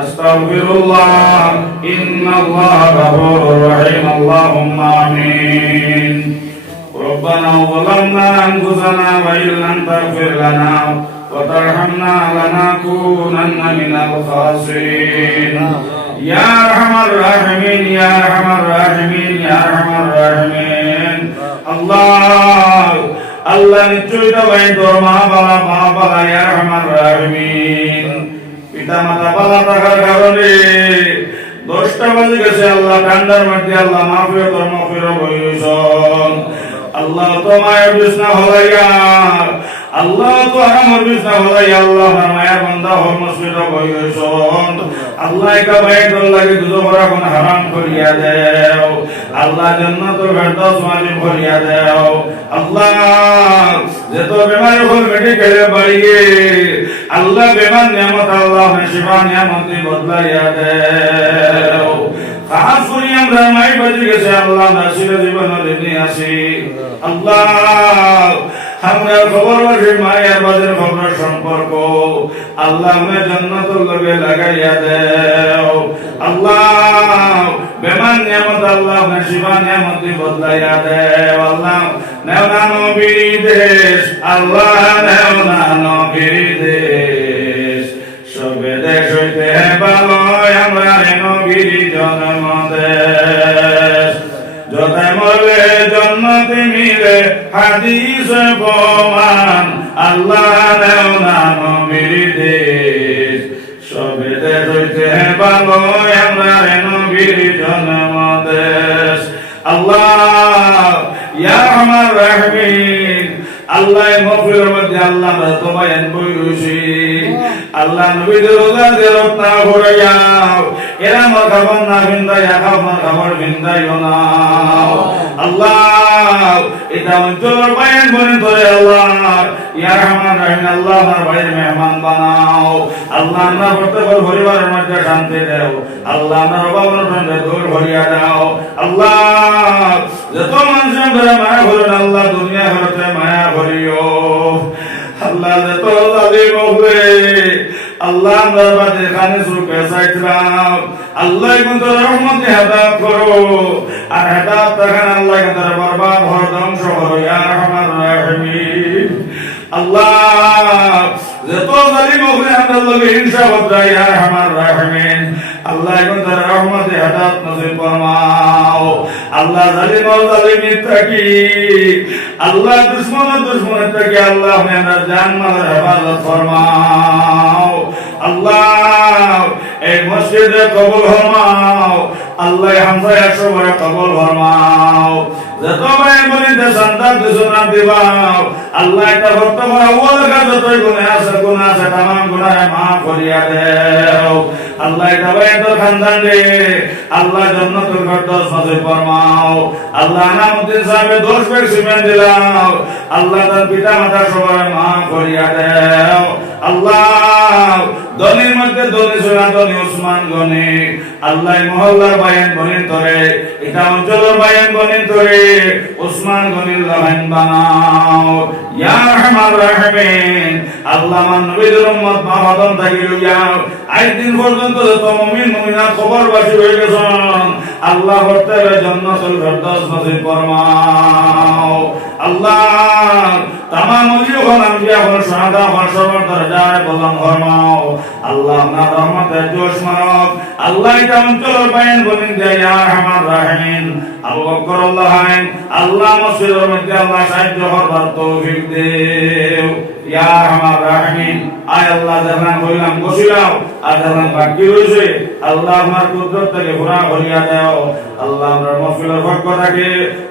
আস্তাগফিরুল্লাহ ইন্নাল্লাহা গফুরুর রহিম আল্লাহুম্মা আমিন ربنا ظلمنا أنفسنا وإن لم تغفر لنا وترحمنا لنكونن من الخاسرين يا أرحم الراحمين يا أرحم الراحمين يا أرحم الراحمين الله الله নিশ্চয়ই ভাই তোর মা বাবা ইয়া আরহামার রাহিমিন পিতা মাতা বাবা থাকার কারণে 10টা বাজে গেছে আল্লাহ ঠান্ডার মধ্যে আল্লাহ মাফিয়া তোর মাফিয়া বইছন আল্লাহ তো মায়ের বিছনা হলাইয়া আল্লাহ তো আমার বিছনা হলাইয়া আল্লাহ আমার মায়ের বান্দা হল মসজিদে বইছন আল্লাহ কা ভাই তোর লাগে দুজো করা কোন হারাম করিয়া দেও আল্লাহ জান্নাতুল ফেরদাউস ওয়াজিব করিয়া দেও আল্লাহ যত বেমার হল মেডিকেলে বাড়িয়ে আল্লাহ বেমান নিয়ামত আল্লাহ শিফা নিয়ামত বদলাইয়া দেও খাস করি আমরা মাই বাজি গেছে আল্লাহ নাসিরে জীবন দিনে আসি আল্লাহ আমরা খবর রাখি মায়ের বাজার খবর সম্পর্ক আল্লাহ মে জান্নাতুল লগে লাগাইয়া দেও আল্লাহ বেমান নিয়ামত আল্লাহ মে শিফা নিয়ামত বদলাইয়া দেও আল্লাহ নেওনা নবীর দেশ আল্লাহ নেওনা নবীর দেশ সবে দেশ হইতে ভালো আমরা নবীর জন্ম দেশ যত মরলে জন্নতে মিলে হাদিস প্রমাণ আল্লাহ নেওনা নবীর দেশ সবে দেশ হইতে ভালো আমরা নবীর জন্ম দেশ আল্লাহ ইয়া আরহামার রাহিমিন আল্লাহ মাগফিরার মধ্যে আল্লাহ তওবায়ান বই রইছি আল্লাহ নবীদের রোজা দেরত না হইয়া এরা মাখাবন না বিন্দায়া খাবার খাবার বিন্দাইও না আল্লাহ এটা অঞ্চল বায়ান বনে ধরে আল্লাহ ইয়া রহমান রহিম আল্লাহ আমার বাড়ির মেহমান বানাও আল্লাহ আমরা প্রত্যেক পরিবারের মধ্যে শান্তি দাও আল্লাহ আমরা অভাবের সঙ্গে দূর ভরিয়া দাও আল্লাহ যত মানুষ আমরা মায়া ভরেন আল্লাহ দুনিয়া হতে মায়া ভরিও আল্লাহ যত জালিম হবে আল্লাহ আমরা বাদে খানে সুরকে সাইতরাম আল্লাহ কিন্তু রহমতে হেদায়েত করো আর হেদায়েত তখন আল্লাহ তার বরবাদ হর ধ্বংস করো ইয়া রহমান রাহিম আল্লাহ যত জালিম হবে আমরা লগে হিংসা হত্রা ইয়া রহমান রাহিম আল্লাহ কিন্তু রহমতে হেদায়েত নসিব ফরমাও আল্লাহ জালিম ও জালিমিত থাকি আল্লাহ দুশমন থেকে আল্লাহ আমরা জান মাল হেফাজত ফরমাও আল্লাহ এই মসজিদে কবুল ফরমাও আল্লাহ হামজা 100 বার কবুল ফরমাও যত ভাই বলিতে সন্তান দুশমন দিবাও আল্লাহ এটা বর্তমান আউয়াল কা যতই গুনাহ আছে तमाम गुनाह माफ করিয়া দেও আল্লাহ এটা ভাই তোর খানদান রে আল্লাহ জান্নাতুল ফেরদৌস নসিব ফরমাও আল্লাহ নামুদ্দিন সাহেবের দোষ পেক সিমেন দিলাও আল্লাহ তার পিতা মাতা সবাই মাফ করিয়া দেও আল্লাহ দলের মধ্যে দলে সোনা দলে ওসমান গনে আল্লাহ মহল্লার বায়ান বনেন তোরে এটা অঞ্চলের বায়ান বনেন তোরে ওসমান গনির লাহান বানাও ইয়া রহমান রাহিম আল্লাহ মান নবীর উম্মত মাহাদন থাকিল ইয়া আজ দিন পর্যন্ত যত মুমিন মুমিনাত খবরবাসী হয়ে গেছেন আল্লাহ বর্তাবে জান্নাতুল ফেরদৌস নসিব ফরমাও আল্লাহ तमाम औलिया और अंबिया और शहादा और सबर दर्जाए बुलंद फरमाओ अल्लाह अपना रहमत है जोश मारो अल्लाह इता अंचल बयान बोलिन दे या रहमान रहीम अल्लाह कर अल्लाह है अल्लाह मस्जिद और मध्य अल्लाह साहिब और तौफीक दे या रहमान रहीम आय अल्लाह जहान होइलाम बसिलाओ आदरन बाकी রইছে আল্লাহ আমার কুদরত থেকে পুরা ভরিয়া দাও আল্লাহ আমার মাহফিলের হক থাকে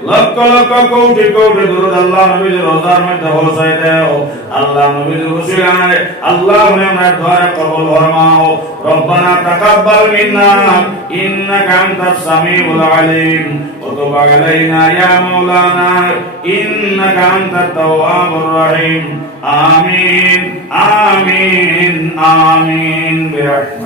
লক্ষ লক্ষ কোটি কোটি দরুদ আল্লাহ নবীর রোজার মধ্যে পৌঁছাই দাও আল্লাহ নবীর ওসিলায় আল্লাহ আমার দোয়া কবুল ফরমাও রব্বানা তাকাব্বাল মিন্না ইন্নাকা আনতাস সামিউল আলিম ওয়া তুব আলাইনা ইয়া মাওলানা ইন্নাকা আনতাত তাওয়াবুর রহিম আমিন আমিন আমিন বিরহমাতিকা